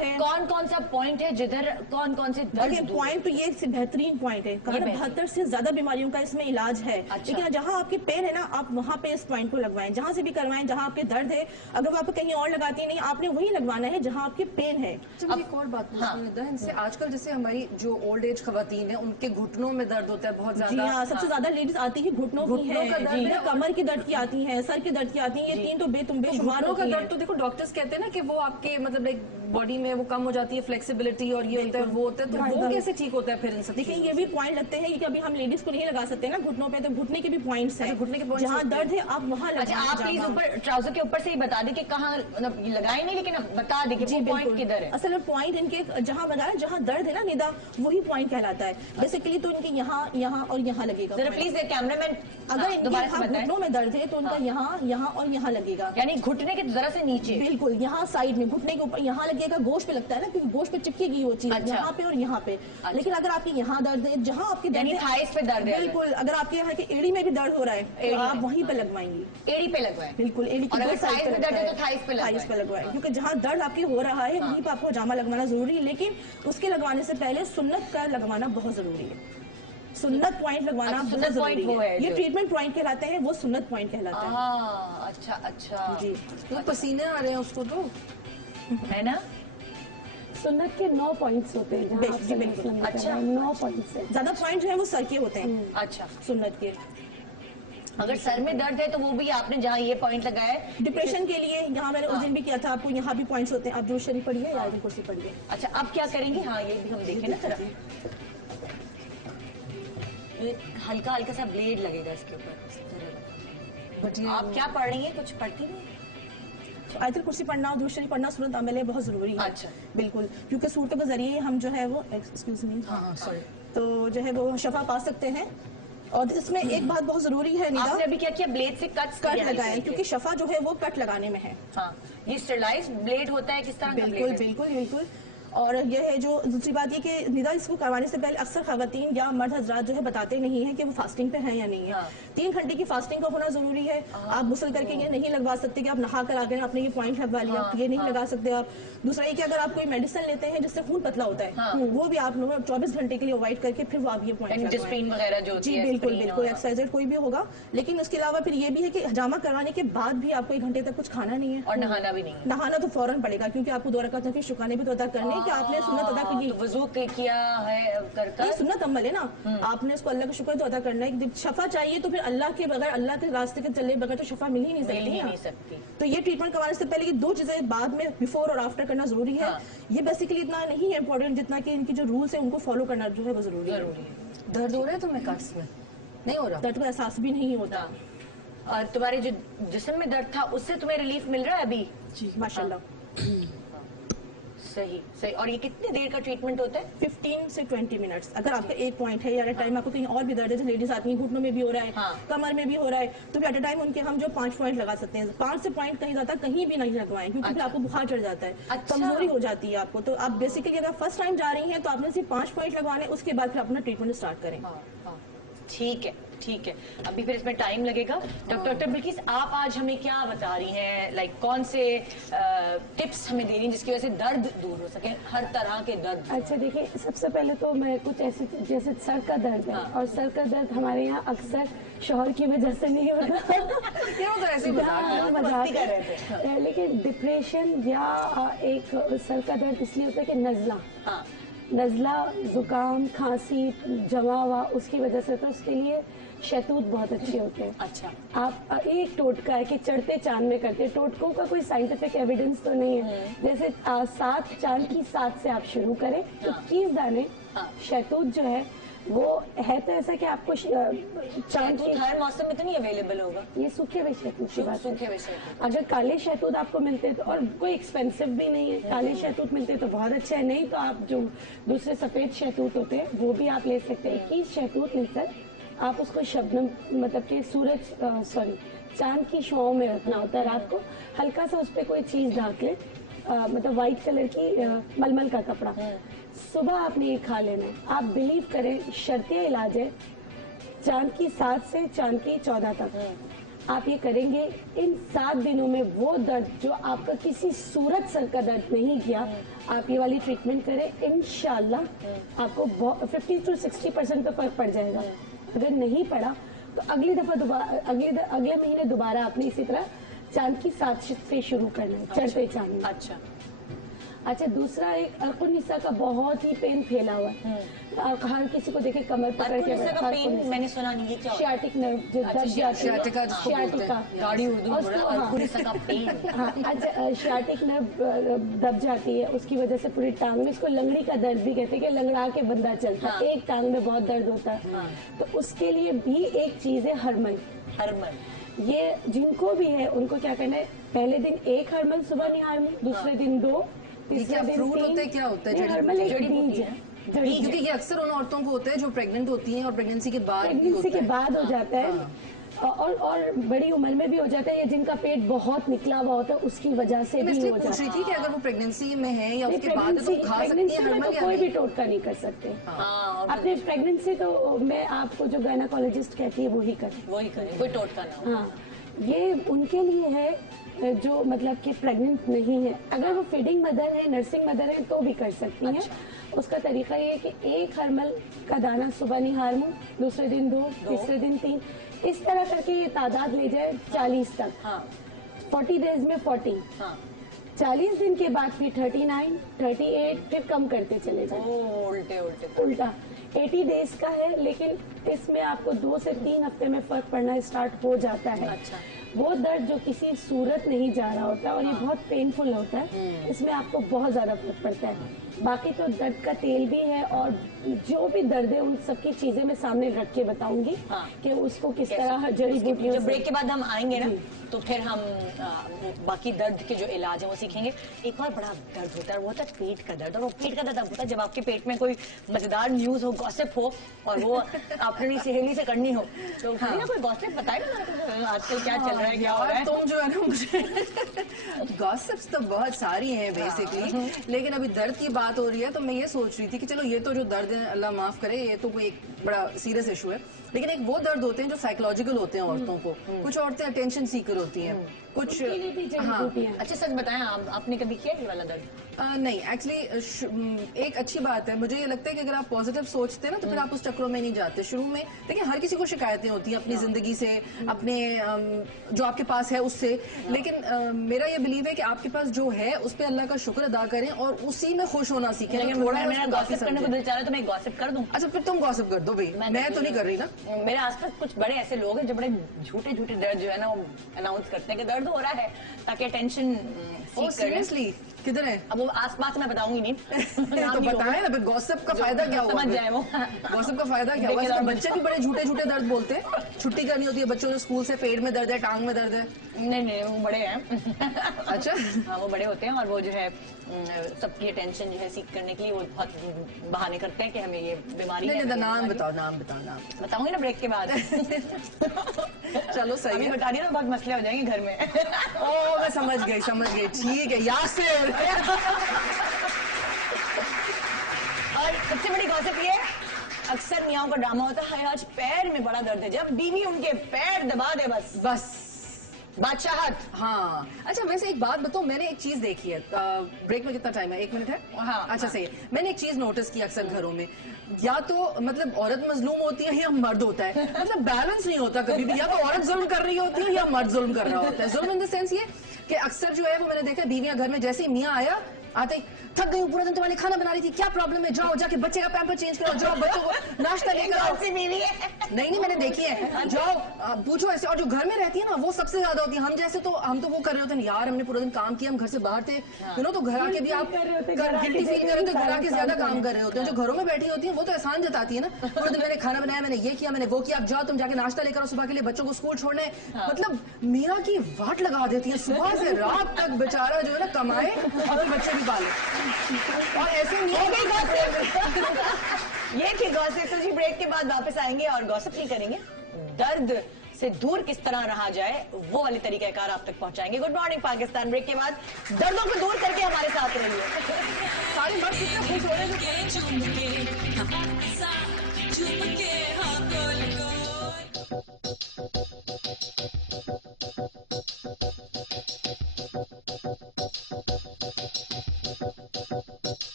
है। कौन कौन सा पॉइंट है जिधर कौन कौन से देखिए पॉइंट तो ये बेहतरीन पॉइंट है, 72 से ज्यादा बीमारियों का इसमें इलाज है। लेकिन जहाँ आपकी पेन है ना, आप वहाँ पे इस पॉइंट को लगवाएं, जहाँ से भी करवाएं, जहाँ आपके दर्द है। अगर आप कहीं और लगाती नहीं, आपने वही लगवाना है जहाँ आपकी पेन है। अब एक और बात इनसे, आजकल जैसे हमारी जो ओल्ड एज खवातीन है उनके घुटनों में दर्द होता है बहुत ज्यादा। जी हाँ, सबसे ज्यादा लेडीज आती है घुटनों की है, कमर की दर्द की आती है, सर की दर्द की आती है। ये तीन तो बेतुंबे शुमार घुटनों का दर्द तो देखो डॉक्टर्स कहते हैं ना कि वो आपके मतलब एक बॉडी में वो कम हो जाती है, फ्लेक्सिबिलिटी और ये होता है वो होता है, तो वो कैसे ठीक होता है फिर इन सब? देखिए ये भी पॉइंट लगते हैं कि अभी हम लेडीज को नहीं लगा सकते ना घुटनों पे, तो घुटने के भी पॉइंट्स हैं। घुटने के पॉइंट्स जहाँ दर्द है आप वहाँ अच्छा, आप प्लीज ऊपर ट्राउजर के ऊपर से ही बता दें कि कहाँ मतलब लगाए नहीं, लेकिन बता दें कि वो पॉइंट किधर है। असल में पॉइंट इनके जहाँ बताया, जहाँ दर्द है ना निदा, वही पॉइंट कहलाता है। बेसिकली तो इनके यहाँ, यहाँ और यहाँ लगेगा। जरा प्लीज कैमरामैन, अगर इनके घुटनों में दर्द है तो उनका यहाँ, यहाँ और यहाँ लगेगा, यानी घुटने के जरा से नीचे। बिल्कुल यहाँ साइड में, घुटने के ऊपर यहाँ लगेगा, गोश्त पे लगता है ना, क्योंकि गोश्त पे चिपकेगी वो चीज। अच्छा। यहाँ पे और यहाँ पे। लेकिन अगर आपके यहाँ दर्द है, जहाँ आपके दर्द है, थाइस पे दर्द है, बिल्कुल अगर आपके यहाँ की एड़ी में भी दर्द हो रहा है तो आप वहीं पे लगवाएंगे। एड़ी पे लगवाएं, बिल्कुल एड़ी और अगर थाइस पे दर्द है तो थाइस पे लगवाएं, क्योंकि जहाँ दर्द आपके हो रहा है वहीं पे आपको जामा लगवाना जरूरी है। लेकिन उसके लगवाने से पहले सुन्नत का लगवाना बहुत जरूरी है। सुन्नत पॉइंट लगवाना बहुत जरूरी है। ये ट्रीटमेंट पॉइंट कहलाते हैं, वो सुन्नत पॉइंट कहलाता है। अच्छा अच्छा जी, तो पसीने आ रहे हैं उसको तो है ना। सुन्नत के 9 पॉइंट्स होते हैं। अच्छा, 9 पॉइंट्स है। ज्यादा पॉइंट जो है वो सर के होते हैं। अच्छा, सुन्नत के। अगर सर में दर्द है तो वो भी आपने जहाँ ये पॉइंट लगाया है। डिप्रेशन के लिए यहाँ मैंने उस दिन भी किया था, आपको यहाँ भी पॉइंट्स होते हैं। आप जो शरीफ पढ़िए या आयत कुर्सी पढ़िए। अच्छा, अब क्या करेंगे? हाँ, ये भी हम देखें ना जरा। हल्का हल्का सा ब्लेड लगेगा इसके ऊपर। आप क्या पढ़ रही हैं? कुछ पढ़ती नहीं? आयतुल कुर्सी पढ़ना, दुरूद शरीफ पढ़ना सूरत अमल है, बहुत जरूरी है। अच्छा, बिल्कुल, क्योंकि सूरतों के जरिए हम जो है वो, एक्सक्यूज मी, तो जो है वो शफा पा सकते हैं। और इसमें एक बात बहुत जरूरी है, आपने अभी क्या किया? ब्लेड से कट लगाया, क्योंकि शफा जो है वो कट लगाने में है। हाँ, ये स्टेरलाइज ब्लेड होता है, किस तरह का? बिल्कुल बिल्कुल बिल्कुल। और ये है जो दूसरी बात ये कि निदा इसको करवाने से पहले अक्सर खवातीन या मर्द हजरात जो है बताते नहीं है कि वो फास्टिंग पे हैं या नहीं है। 3 घंटे की फास्टिंग का होना जरूरी है। आप गुस्ल करके ये नहीं लगवा सकते कि आप नहा कर आ गए आपने ये पॉइंट लगवा लिया, ये नहीं लगा सकते आप। दूसरा ये कि अगर आप कोई मेडिसिन लेते हैं जिससे खून पतला होता है, वो भी आप 24 घंटे के लिए अवॉइड करके फिर वो आप ये पॉइंट वगैरह जो जी बिल्कुल बिल्कुल, एक्सरसाइज कोई भी होगा। लेकिन उसके अलावा फिर ये भी है कि हजामा करवाने के बाद भी आपको 1 घंटे तक कुछ खाना नहीं है और नहाना भी नहीं। नहाना तो फौरन पड़ेगा, क्योंकि आपको 2 रकात नफिल शुक्राने भी तो अदा करने कि आपने सुन्नत अदा की। तो वजू किया है करता, ये सुन्नत अमल है ना, आपने उसको अल्लाह का शुक्र तो अदा करना है। शफा चाहिए तो फिर अल्लाह के बगैर, अल्लाह के रास्ते के चले बगैर तो शफा मिल ही नहीं सकती। तो ये ट्रीटमेंट करवाने से पहले 2 चीजें बाद में, बिफोर और आफ्टर करना जरूरी है। ये बेसिकली इतना नहीं है इम्पोर्टेंट जितना कि इनकी जो रूल्स है उनको फॉलो करना जो है वो जरूरी है। दर्द हो रहा है तुम्हें कट्स में? नहीं हो रहा? दर्द का एहसास भी नहीं होता। और तुम्हारे जो जिस्म में दर्द था उससे तुम्हें रिलीफ मिल रहा है अभी? जी माशाल्लाह। सही सही। और ये कितनी देर का ट्रीटमेंट होता है? 15 से 20 मिनट्स। अगर आपका एक पॉइंट है या एट टाइम आपको कहीं और भी दर्द है, लेडीज आती हैं घुटनों में भी हो रहा है, कमर में भी हो रहा है, तो फिर एट अ टाइम उनके हम जो 5 पॉइंट लगा सकते हैं। 5 से पॉइंट कहीं ज्यादा कहीं भी नहीं लगवाएं, क्योंकि फिर आपको बुखार चढ़ जाता है, कमजोरी हो जाती है आपको। तो आप बेसिकली अगर फर्स्ट टाइम जा रही हैं तो आपने सिर्फ 5 पॉइंट लगवाने, उसके बाद फिर अपना ट्रीटमेंट स्टार्ट करें। ठीक है ठीक है, अभी फिर इसमें टाइम लगेगा। डॉक्टर बिल्किस, आप आज हमें क्या बता रही हैं? लाइक कौन से टिप्स हमें दे रही हैं जिसकी वजह से दर्द दूर हो सके, हर तरह के दर्द? अच्छा देखिए, सबसे पहले तो मैं कुछ ऐसे, जैसे सर का दर्द है, और सर का दर्द हमारे यहाँ अक्सर शौहर की वजह से नहीं होता लेकिन डिप्रेशन या एक सर का दर्द इसलिए होता है कि नज़ला, जुकाम, खांसी जमा हुआ उसकी वजह से, तो उसके लिए शहतूत बहुत अच्छे होते हैं। अच्छा, आप एक टोटका है कि चढ़ते चांद में करते, टोटकों का कोई साइंटिफिक एविडेंस तो नहीं है। जैसे 7 चांद की 7 से आप शुरू करें, 21 दाने शहतूत जो है वो है, तो ऐसा कि आपको चांद की हर मौसम में तो नहीं अवेलेबल होगा। ये सूखे हुए शहतूत की बात है। शहतूत अगर काले शहतूत आपको मिलते हैं तो, और कोई एक्सपेंसिव भी नहीं है, काले शहतूत मिलते हैं तो बहुत अच्छा है, नहीं तो आप जो दूसरे सफेद शहतूत होते हैं वो भी आप ले सकते हैं। 21 शहतूत लेकर आप उसको शबनम, मतलब कि चांद की छांव में रखना होता है। रात को हल्का सा उस पर कोई चीज ढाक ले, मतलब व्हाइट कलर की मलमल का कपड़ा, सुबह आपने ये खा लेना है। आप बिलीव करें, शर्तिया इलाज है चांद की 7 से चांद की 14 तक। आप ये करेंगे, इन 7 दिनों में वो दर्द जो आपका किसी सूरत सर का दर्द नहीं किया, आप ये वाली ट्रीटमेंट करें, इंशाल्लाह आपको 50 to 60% तो फर्क पड़ जाएगा। अगर नहीं पड़ा तो अगली दफा दोबारा अगले महीने दोबारा आपने इसी तरह चांद की 7 से शुरू करना है, चढ़ते चांद में। अच्छा, दूसरा एक अर्कुनिसा का बहुत ही पेन फैला हुआ है। हर किसी को देखे कमर पकड़ के का पेन मैंने सुना नहीं है, क्या होता है? शियाटिक नर्व जो दब जाती है, शियाटिका गाड़ी उर्दू अर्कुनिसा का पेन। हाँ, अच्छा, शियाटिक नर्व दब जाती है, उसकी वजह से पूरी टांग में, इसको लंगड़ी का दर्द भी कहते हैं कि लंगड़ा के बंदा चलता है, एक टांग में बहुत दर्द होता है। तो उसके लिए भी एक चीज है हरमल। ये जिनको भी है उनको क्या करना है, पहले दिन 1 हरमल सुबह निहारमल, दूसरे दिन 2, तीसरे दिन 3। क्या होता है? हरमल एक बीज है, क्योंकि ये अक्सर उन औरतों को होता है जो प्रेग्नेंट होती हैं और प्रेगनेंसी के बाद हो जाता है। और बड़ी उम्र में भी हो जाता है, या जिनका पेट बहुत निकला हुआ होता है उसकी वजह से भी हो जाता है। थी कि अगर वो प्रेगनेंसी में है या उसके बाद है तो खा सकती है हरमल, तो कोई भी टोटका नहीं कर सकते। अपने प्रेगनेंसी तो मैं आपको जो गायनाकोलॉजिस्ट कहती है वही करें, कोई टोटका ना। हाँ, ये उनके लिए है जो मतलब कि प्रेग्नेंट नहीं है। अगर वो फीडिंग मदर है, नर्सिंग मदर है तो भी कर सकती हैं। उसका तरीका ये है कि 1 हरमल का दाना सुबह निहार लूं, दूसरे दिन 2, तीसरे दिन 3, इस तरह करके ये तादाद ले जाए 40 तक। 40 डेज में 40, 40 दिन के बाद फिर 39, 38, फिर कम करते चले जाए। उल्टा 80 डेज का है, लेकिन इसमें आपको 2 से 3 हफ्ते में फर्क पड़ना स्टार्ट हो जाता है। वो दर्द जो किसी सूरत नहीं जा रहा होता और ये बहुत पेनफुल होता है, इसमें आपको बहुत ज्यादा फर्क पड़ता है। बाकी तो दर्द का तेल भी है, और जो भी दर्द है उन सबकी चीजें मैं सामने रख के बताऊंगी कि उसको किस तरह जड़ी बूटियों। जब ब्रेक के बाद हम आएंगे ना तो फिर हम बाकी दर्द के जो इलाज है वो सीखेंगे। एक और बड़ा दर्द होता है, वो होता है पेट का दर्द। और वो पेट का दर्द होता है जब आपके पेट में कोई मजेदार न्यूज हो, गॉसिप हो, और वो अपनी सहेली से करनी हो। तो कोई गॉसिप बताए ना आजकल क्या चल रहा है, क्या हो रहा है। तुम जो है ना, मुझे गॉसिप्स तो बहुत सारी हैं बेसिकली, लेकिन अभी दर्द की बात हो रही है तो मैं ये सोच रही थी कि चलो ये तो जो दर्द है अल्लाह माफ करे, ये तो कोई एक बड़ा सीरियस इशू है, लेकिन एक वो दर्द होते हैं जो साइकोलॉजिकल होते हैं औरतों को। कुछ औरतें अटेंशन सीकर होती हैं, कुछ अच्छा सच बताएं, आपने कभी किया ये वाला दर्द? नहीं, एक्चुअली एक अच्छी बात है, मुझे ये लगता है कि अगर आप पॉजिटिव सोचते हैं ना तो फिर आप उस चक्रों में नहीं जाते। शुरू में देखिए हर किसी को शिकायतें होती हैं अपनी जिंदगी से, अपने जो आपके पास है उससे, लेकिन मेरा ये बिलीव है कि आपके पास जो है उस पर अल्लाह का शुक्र अदा करें और उसी में खुश होना सीखें। मेरा गॉसिप करने को दिल चाह रहा है तो मैं गॉसिप कर दूं। अच्छा, फिर तुम गॉसिप कर दो भाई, मैं तो नहीं कर रही ना। मेरे आसपास कुछ बड़े ऐसे लोग हैं जो बड़े झूठे झूठे दर्द जो है ना वो अनाउंस करते हैं कि दर्द हो रहा है, ताकि टेंशन सीरियसली किधर है? अब वो आसपास मैं बताऊंगी नहीं। तो बताएं ना, फिर गॉसिप का फायदा क्या हुआ? समझ जाए वो गॉसिप का फायदा क्या हुआ? बच्चे भी बड़े झूठे झूठे दर्द बोलते हैं। छुट्टी करनी होती है बच्चों ने स्कूल से, पेट में दर्द है, टांग में दर्द है। नहीं, वो बड़े हैं। अच्छा, हाँ, वो बड़े होते हैं और वो जो है सबकी अटेंशन जो है सीख करने के लिए वो बहुत बहाने करते हैं कि हमें ये बीमारी है। नाम बताओ। बताऊंगी ना ब्रेक के बाद। चलो सही है, बता दिया ना, बहुत मसले हो जाएंगे घर में। ओ मैं समझ गई, ठीक है यासिर। और सबसे बड़ी गॉसिप ये है, अक्सर मियाओं का ड्रामा होता है, आज पैर में बड़ा दर्द है, जब बीवी उनके पैर दबा दे बस बादशाहत। हाँ, अच्छा वैसे एक बात बताओ, मैंने एक चीज देखी है, ब्रेक में कितना टाइम है? 1 मिनट है? हाँ, अच्छा सही है। मैंने एक चीज नोटिस की अक्सर घरों में, या तो मतलब औरत मजलूम होती है या मर्द होता है, मतलब बैलेंस नहीं होता कभी भी। या तो औरत जुल्म कर रही होती है या मर्द जुल्म कर रहा होता है। जुल्म इन द सेंस ये कि अक्सर जो है वो मैंने देखा बीवियां घर में जैसे ही मियाँ आया आते ही थक गई, पूरा दिन तुम्हारे खाना बना रही थी, क्या प्रॉब्लम है, जाओ जाके बच्चे का पैम्पर चेंज करो, जाओ बच्चों को नाश्ता लेकर आओ। नहीं मैंने देखी है, जाओ पूछो ऐसे। और जो घर में रहती है ना वो सबसे ज्यादा होती है। हम जैसे तो हम तो वो कर रहे होते हैं, यार हमने पूरा दिन काम किया, हम घर से बाहर थे, यू नो, तो घर आके भी आप गिल्टी फील कर रहे होते, घर आके ज्यादा काम कर रहे होते हैं। जो घरों में बैठी होती है वो तो एहसान जताती है ना, पूरे दिन मैंने खाना बनाया, मैंने ये किया, मैंने वो किया, अब जाओ तुम जाके नाश्ता लेकर आओ सुबह के लिए, बच्चों को स्कूल छोड़ने। मतलब मीरा की वाट लगा देती है, सुबह से रात तक बेचारा जो है ना कमाए और बच्चे भी पाले। और ऐसे ये थी गॉसिप। तो जी ब्रेक के बाद वापस आएंगे और गॉसिप नहीं करेंगे, दर्द से दूर किस तरह रहा जाए वो वाले तरीकाकार आप तक पहुंचाएंगे। गुड मॉर्निंग पाकिस्तान ब्रेक के बाद दर्दों को दूर करके हमारे साथ रहिए। सारी बात कितना खुश हो रहे हैं जो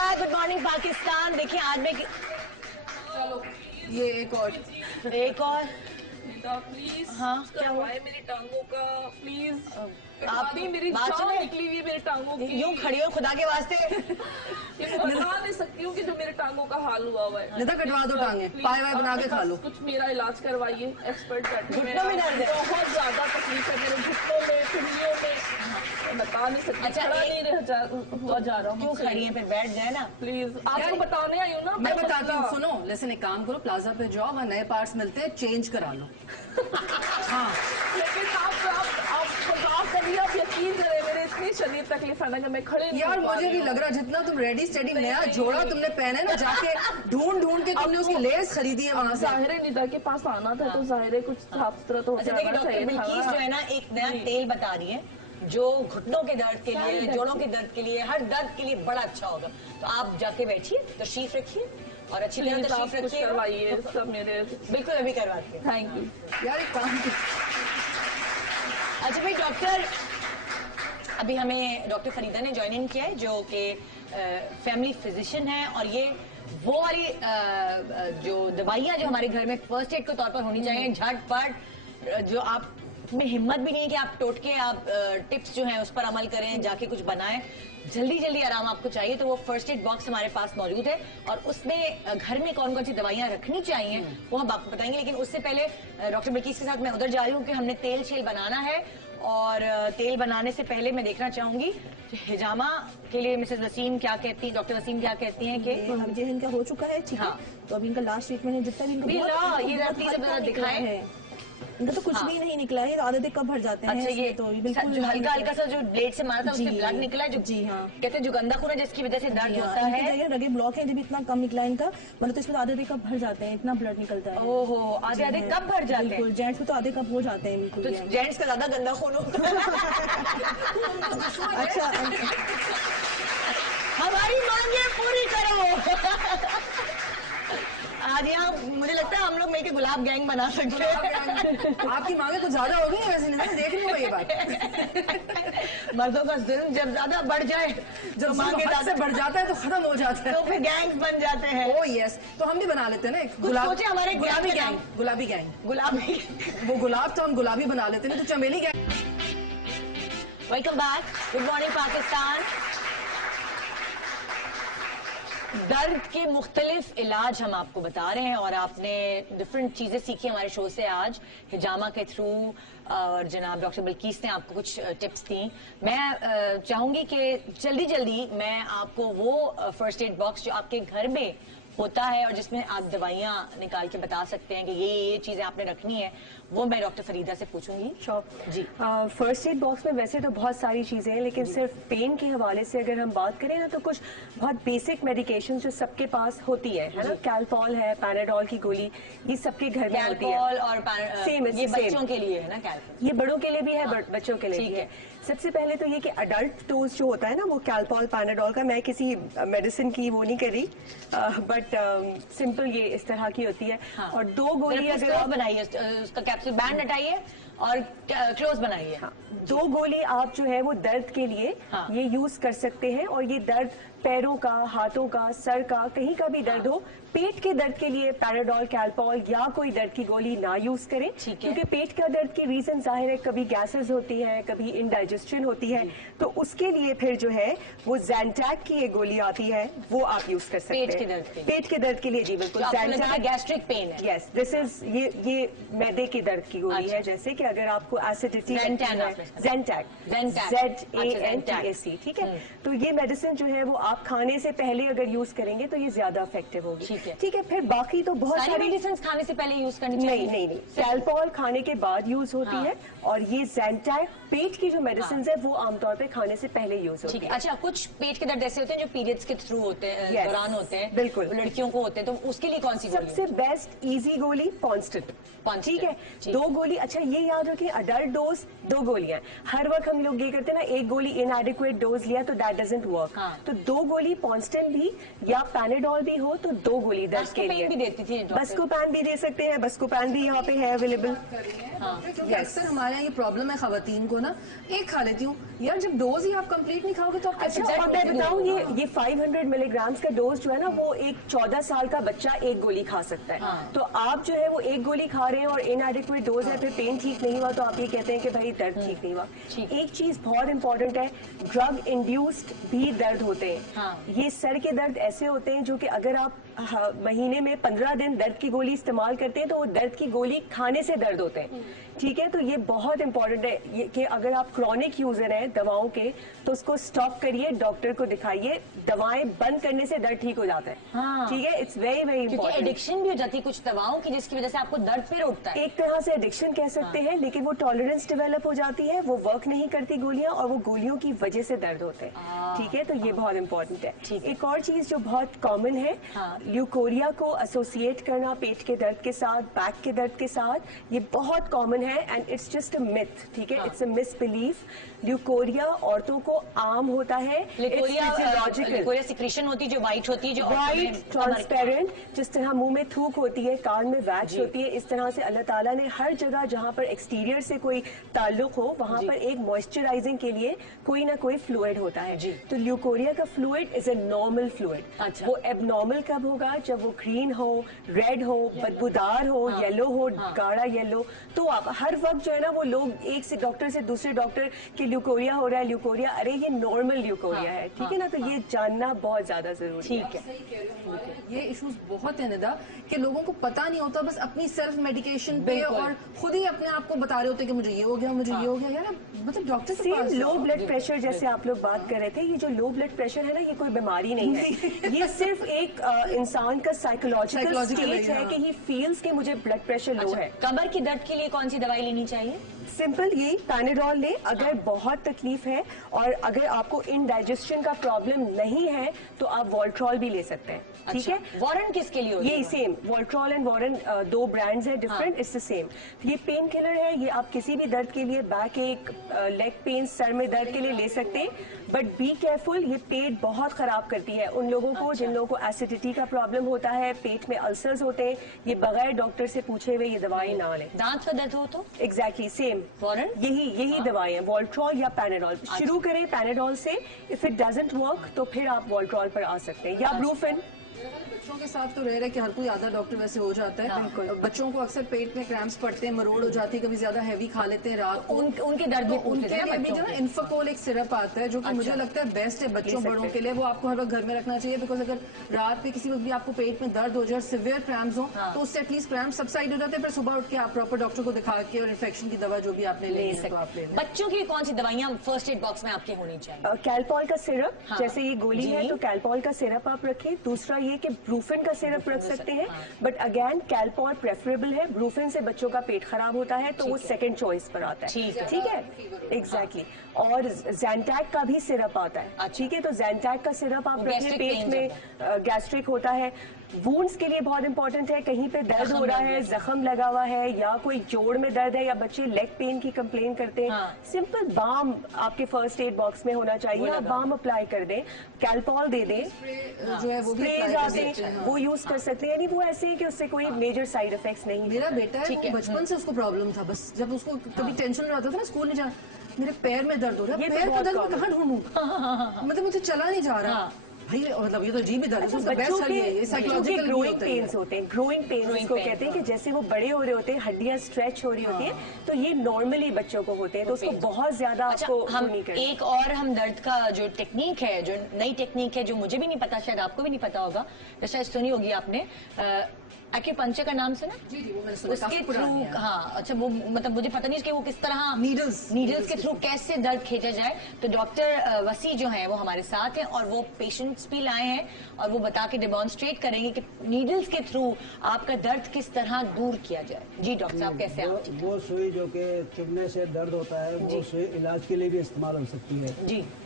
बैक, गुड मॉर्निंग पाकिस्तान। देखिए आज मैं चलो ये एक और प्लीज हाँ क्या हुआ? मेरी टांगों का प्लीज। आप नहीं मेरी बात जान सुने? निकली हुई है मेरे टांगों की। यूं खड़ी हो खुदा के वास्ते। ये मैं बता नहीं सकती हूँ कि जो मेरे टांगों का हाल हुआ हुआ है। निदा कटवा दो टांगे, Please, पाए वाए बना के आप खा लो। कुछ मेरा इलाज करवाइए, एक्सपर्ट बैठे हुए हैं। घुटनों में दर्द है? बहुत ज्यादा तकलीफ है मेरे घुटनों में, पिंडियों में, मैं बता नहीं सकती। अच्छा, खड़ा एक- नहीं हुआ जा रहा हूँ। क्यों खड़ी है? फिर बैठ जाए ना। प्लीज आपको बताने आई हूँ ना। मैं अपना बताती हूँ, मसला। सुनो लेकिन एक काम करो, प्लाजा पे जाओ, वहाँ नए पार्ट्स मिलते हैं, चेंज करा लो। हाँ लेकिन आप कभी आप यकीन करें मेरे इतनी शरीर तकलीफ है ना कि मैं खड़े नहीं यार हो पा मुझे रही नहीं हूँ। लग रहा, जितना तुम रेडी स्टेडी नया जोड़ा तुमने पहने ना, जाके ढूंढ के तुमने उसकी लेस खरीदी है वहाँ से। जाहिर है निदा के पास आना था तो जाहिर है कुछ साफ सुथरा तो हो अच्छा देखिए जाना डॉक्टर चाहिए बिल्किस था। जो है ना एक नया तेल बता रही है जो घुटनों के दर्द के लिए, जोड़ों के दर्द के लिए, हर दर्द के लिए बड़ा अच्छा होगा। तो आप जाके बैठिए, तशरीफ रखिए और अच्छी तरह प्लीज आप तशरीफ कुछ रखिए। करवाइए सब मेरे। बिल्कुल अभी करवाते हैं। Thank you. यार एक काम अच्छा भाई डॉक्टर, अभी हमें डॉक्टर फरीदा ने ज्वाइन इन किया है जो कि फैमिली फिजिशियन है और ये वो वाली जो दवाइयाँ जो हमारे घर में फर्स्ट एड के तौर पर होनी चाहिए, झटपट, जो आप में हिम्मत भी नहीं है कि आप टोटके आप टिप्स जो हैं उस पर अमल करें, जाके कुछ बनाएं, जल्दी जल्दी आराम आपको चाहिए, तो वो फर्स्ट एड बॉक्स हमारे पास मौजूद है और उसमें घर में कौन कौन सी दवाइयाँ रखनी चाहिए वो हम आपको बताएंगे। लेकिन उससे पहले डॉक्टर बिल्किस के साथ मैं उधर जा रही हूँ कि हमने तेल छेल बनाना है और तेल बनाने से पहले मैं देखना चाहूंगी हिजामा के लिए मिसेस वसीम क्या कहती हैं, डॉक्टर वसीम क्या कहती हैं कि अब जो इनका हो चुका है, ठीक है, हाँ। तो अब इनका लास्ट ट्रीटमेंट है, जितना भी इनका ये ला, ये बहुत प्लीज हल्का जरा निकला दिखाएं। है। इनका तो कुछ हाँ। भी नहीं निकला है, आधे कब भर जाते हैं अच्छा ये इसमें, तो बिल्कुल जो हल्का हल्का सा जो ब्लेड से मारा था उससे जी। ब्लड निकला है, जो जी हाँ। कहते हैं जो गंदा खून है जिसकी वजह से दर्द होता है। रगे ब्लॉक है, जब इतना कम निकला इनका, मतलब तो इसमें आधे कब भर जाते हैं, इतना ब्लड निकलता है। ओहो, आधे आधे कब भर जाते हैं? बिल्कुल, जेंट्स में तो आधे कब हो जाते हैं बिल्कुल। तो ये। जेंट्स का ज्यादा गंदा खून होता है। अच्छा हमारी मांगे पूरी करो। आज यहाँ मुझे लगता है हम लोग मिलकर गुलाब गैंग बना सकते हैं। आपकी मांगे कुछ ज्यादा हो गई है वैसे, नहीं देख रही हूँ ये बात। मर्दों का जुल्म जब ज्यादा बढ़ जाए, जब मांगे हद से बढ़ जाता है तो खत्म हो जाता है। तो फिर गैंग्स बन जाते हैं। ओ यस, तो हम भी बना लेते हैं ना एक कुछ सोचे हमारे गुलाबी गैंग गैंग, गुलाबी गैंग, गुलाबी। वो गुलाब तो हम गुलाबी बना लेते हैं, तो चमेली gang. Welcome back, good morning Pakistan. दर्द के मुख्तलिफ इलाज हम आपको बता रहे हैं और आपने डिफरेंट चीजें सीखी हमारे शो से आज हिजामा के थ्रू, और जनाब डॉक्टर बिल्किस ने आपको कुछ टिप्स दी। मैं चाहूंगी कि जल्दी जल्दी मैं आपको वो फर्स्ट एड बॉक्स जो आपके घर में होता है और जिसमें आप दवाइयाँ निकाल के बता सकते हैं कि ये चीजें आपने रखनी है, वो मैं डॉक्टर फरीदा से पूछूंगी। जी फर्स्ट एड बॉक्स में वैसे तो बहुत सारी चीज़ें हैं, लेकिन सिर्फ पेन के हवाले से अगर हम बात करें ना तो कुछ बहुत बेसिक मेडिकेशन जो सबके पास होती है ना, कैल्पॉल है, पैनाडॉल की गोली, ये सबके घर में होती है। कैल्पॉल और सेम ये बच्चों के लिए है ना कैल्पॉल? ये बड़ों के लिए भी है, बच्चों के लिए ठीक भी है। है। सबसे पहले तो ये कि अडल्ट डोज जो होता है ना वो कैल्पॉल पैनाडॉल का, मैं किसी मेडिसिन की वो नहीं कर रही, बट सिंपल ये इस तरह की होती है। हाँ। और 2 गोली अगर आप बनाइए, उसका कैप्सूल बैंड हटाइए और क्लोज बनाइए। हाँ, 2 गोली आप जो है वो दर्द के लिए हाँ। ये यूज कर सकते हैं। और ये दर्द पैरों का, हाथों का, सर का, कहीं का भी दर्द हो, पेट के दर्द के लिए पैराडॉल, कैल्पॉल या कोई दर्द की गोली ना यूज करें, ठीक है। क्योंकि पेट का दर्द की रीजन जाहिर है कभी गैसेस होती है, कभी इंडाइजेशन होती है, तो उसके लिए फिर जो है वो ज़ैंटैक की एक गोली आती है, वो आप यूज कर सकते हैं पेट के दर्द के लिए। पेट के दर्द के लिए जी बिल्कुल। गैस्ट्रिक पेन है। यस, दिस इज ये मैदे के दर्द की गोली अच्छा। है, जैसे कि अगर आपको एसिडिटी Zantac ज़ैंटैक, ZANTAC, ठीक है। तो ये मेडिसिन जो है वो आप खाने से पहले अगर यूज करेंगे तो ये ज्यादा इफेक्टिव होगी। ठीक है। फिर बाकी तो बहुत सारी सारी मेडिसिन खाने से पहले यूज करनी चाहिए? नहीं, कैल्पॉल खाने के बाद यूज होती हाँ। है और ये ज़ैंटैक पेट की जो मेडिसिन है वो आमतौर पे खाने से पहले यूज होती ठीक है। है। अच्छा, कुछ पेट के दर्द ऐसे होते हैं जो पीरियड्स के थ्रू होते हैं, Yes, दौरान होते हैं, बिल्कुल। लड़कियों को होते हैं, तो उसके लिए कौन सी गोली? सबसे बेस्ट इजी गोली कॉन्स्टेंट, ठीक है। ठीक। 2 गोली। अच्छा ये याद रखें, अडल्ट डोज 2 गोलियां, गोलियां हैं। हर वक्त हम लोग ये करते हैं ना, एक गोली इनएडिक्वेट डोज लिया तो दैट डजंट वर्क। तो 2 गोली पॉन्स्टेंट भी या पैनाडोल भी हो तो 2 गोली दर्द के लिए भी देती थी। बस्कोपैन भी दे सकते हैं, बस्कोपैन भी यहाँ पे है अवेलेबल। क्योंकि अक्सर हमारे यहाँ ये प्रॉब्लम है खवातीन को ना, एक खा लेती हूँ यार, जब डोज ही आप कंप्लीट नहीं खाओगे तो आप कैसे? अच्छा, और मैं बताऊँ ये 500 मिलीग्राम का डोज जो है ना, वो एक 14 साल का बच्चा 1 गोली खा सकता है। तो आप जो है वो 1 गोली खा रहे हैं और इनएडिक्वेट डोज है, फिर पेन ठीक नहीं हुआ तो आप ये कहते हैं कि भाई दर्द ठीक नहीं हुआ। एक चीज बहुत इंपॉर्टेंट है, ड्रग इंड्यूस्ड भी दर्द होते हैं। ये सर के दर्द ऐसे होते हैं जो कि अगर आप महीने में 15 दिन दर्द की गोली इस्तेमाल करते हैं तो वो दर्द की गोली खाने से दर्द होते हैं। ठीक है, तो ये बहुत इंपॉर्टेंट है कि अगर आप क्रॉनिक यूजर हैं दवाओं के तो उसको स्टॉप करिए, डॉक्टर को दिखाइए, दवाएं बंद करने से दर्द ठीक हो जाता है। ठीक है, it's very very important. Addiction भी हो जाती है कुछ दवाओं की जिसकी वजह से आपको दर्द फिर उठता है। एक तरह से एडिक्शन कह सकते हैं, लेकिन वो टॉलरेंस डेवलप हो जाती है, वो वर्क नहीं करती गोलियां और वो गोलियों की वजह से दर्द होते हैं। ठीक है, तो ये बहुत इंपॉर्टेंट है। एक और चीज जो बहुत कॉमन है, ल्यूकोरिया को एसोसिएट करना पेट के दर्द के साथ, बैक के दर्द के साथ, ये बहुत कॉमन है and it's just a myth. ठीक है, इट्स अ मिसबिलीफ। ल्यूकोरिया औरतों को आम होता है, ल्यूकोरिया सिक्रीशन होती है जो व्हाइट होती है, जो व्हाइट ट्रांसपेरेंट, जिस तरह मुंह में थूक होती है, कान में वैक्स होती है, इस तरह से अल्लाह ताला ने हर जगह जहां पर एक्सटीरियर से कोई ताल्लुक हो वहां पर एक मॉइस्चराइजिंग के लिए कोई ना कोई फ्लूइड होता है। तो ल्यूकोरिया का fluid is a normal fluid. वो एबनॉर्मल कब होगा? जब वो ग्रीन हो, रेड हो, बदबूदार हो, येलो हो, गाढ़ा येलो। तो आप हर वक्त जो है ना, वो लोग एक से डॉक्टर से दूसरे डॉक्टर की ल्यूकोरिया हो रहा है, ल्यूकोरिया, अरे ये नॉर्मल ल्यूकोरिया है। ठीक है ना, तो ये जानना बहुत ज्यादा जरूरी है। ठीक है, ये इश्यूज बहुत है निदा कि लोगों को पता नहीं होता, बस अपनी सेल्फ मेडिकेशन पे और खुद ही अपने आप को बता रहे होते कि मुझे ये हो गया, मुझे ये हो गया। यार मतलब डॉक्टर से सेम लो ब्लड प्रेशर जैसे आप लोग बात कर रहे थे, ये जो लो ब्लड प्रेशर है ना, ये कोई बीमारी नहीं है। ये सिर्फ एक इंसान का साइकोलॉजिकल स्टेट है कि ही फील्स कि मुझे ब्लड प्रेशर लो है। कमर की दर्द के लिए कौन सी दवाई लेनी चाहिए? सिंपल यही पैनाडोल ले अगर बहुत तकलीफ है, और अगर आपको इनडाइजेशन का प्रॉब्लम नहीं है तो आप वॉल्ट्रॉल भी ले सकते हैं। ठीक है, वॉरन किसके लिए? ये सेम वॉल्ट्रॉल एंड वॉरन 2 ब्रांड्स है डिफरेंट, इट्स द सेम। ये पेन किलर है, ये आप किसी भी दर्द के लिए, बैक एक, लेग पेन, सर में दर्द के लिए ले सकते हैं, बट बी केयरफुल, ये पेट बहुत खराब करती है उन लोगों को जिन लोगों को एसिडिटी का प्रॉब्लम होता है, पेट में अल्सर्स होते हैं, ये बगैर डॉक्टर से पूछे हुए ये दवाई ना लें। दांत का दर्द हो तो एग्जैक्टली सेम वॉरन, यही दवाएं हैं, वॉल्ट्रॉल या पैनाडोल। शुरू करें पैनाडोल से, इफ इट डजंट वर्क तो फिर आप वॉल्ट्रॉल पर आ सकते हैं, या ब्रूफिन। बच्चों के साथ तो रह रहे कि हर कोई आधा डॉक्टर वैसे हो जाता है। बच्चों को अक्सर पेट में क्रैम्प्स पड़ते हैं, मरोड़ हो जाती है, कभी ज्यादा हैवी खा लेते हैं रात को, उनके दर्द भी उनके लिए भी जो ना इन्फाकोल एक सिरप आता है जो कि मुझे लगता है बेस्ट है बच्चों बड़ों के लिए, वो आपको हर वक्त घर में रखना चाहिए। बिकॉज अगर रात में किसी वक्त भी आपको पेट में दर्द हो जाए, सिवियर क्रैम्प्स हो, तो उससे एटलीस्ट क्रैम्प सबसाइड हो जाते हैं, फिर सुबह उठ के आप प्रॉपर डॉक्टर को दिखा के और इन्फेक्शन की दवा जो भी आपने ले सकते। बच्चों की कौन सी दवाइयाँ फर्स्ट एड बॉक्स में आपके होनी चाहिए? कैलपॉल का सिरप, जैसे ये गोली है तो कैलपॉल का सिरप आप रखें। दूसरा ये कि ब्रूफिन का सिरप रख सकते हैं, बट अगेन कैलपॉल प्रेफरेबल है। ब्रूफिन से बच्चों का पेट खराब होता है तो वो सेकंड चॉइस पर आता है। ठीक है, एग्जैक्टली। और ज़ैंटैक का भी सिरप आता है। ठीक है, तो ज़ैंटैक का सिरप आप रखें, पेट में गैस्ट्रिक होता है। वूंड्स के लिए बहुत इंपॉर्टेंट है, कहीं पे दर्द हो रहा है, जख्म लगा हुआ है, या कोई जोड़ में दर्द है, या बच्चे लेग पेन की कंप्लेन करते हैं, सिंपल बाम आपके फर्स्ट एड बॉक्स में होना चाहिए। आप बाम अप्लाई कर दें, कैलपॉल दे दें, जो है वो स्प्रे आते हैं वो यूज कर सकते हैं। यानी वो ऐसे है कि उससे कोई मेजर साइड इफेक्ट्स नहीं। मेरा बेटा है, बचपन से उसको प्रॉब्लम था, बस जब उसको कभी टेंशन रहता था ना, स्कूल नहीं जाना, मेरे पैर में दर्द हो रहा है, पैर का दर्द मैं कहाँ ढूंढूं, मतलब मुझे चला नहीं जा रहा भाई, मतलब ये तो जी भी दर्द है। बच्चों के ग्रोइंग पेन्स होते हैं, ग्रोइंग पेन्स इसको कहते हैं कि जैसे वो बड़े हो रहे होते हैं, हड्डियां स्ट्रेच हो रही होती है, तो ये नॉर्मली बच्चों को होते हैं, तो उसको बहुत ज्यादा आपको हम एक और हम दर्द का जो टेक्निक है, जो नई टेक्निक है, जो मुझे भी नहीं पता, शायद आपको भी नहीं पता होगा, जैसा सुनी होगी आपने, एक्यूपंक्चर का नाम सुना? जी वो मैंने सुना, उसके थ्रू, हाँ, अच्छा, वो मतलब मुझे पता नहीं कि वो किस तरह नीडल्स के थ्रू कैसे दर्द खींचा जाए। तो डॉक्टर वसी जो है वो हमारे साथ हैं और वो पेशेंट्स भी लाए हैं और वो बता के डेमोन्स्ट्रेट करेंगे कि नीडल्स के थ्रू आपका दर्द किस तरह दूर किया जाए। जी डॉक्टर साहब, कैसे आप? वो सुई जो कि चुभने से दर्द होता है, वो सुई इलाज के लिए भी इस्तेमाल हो सकती है। जी,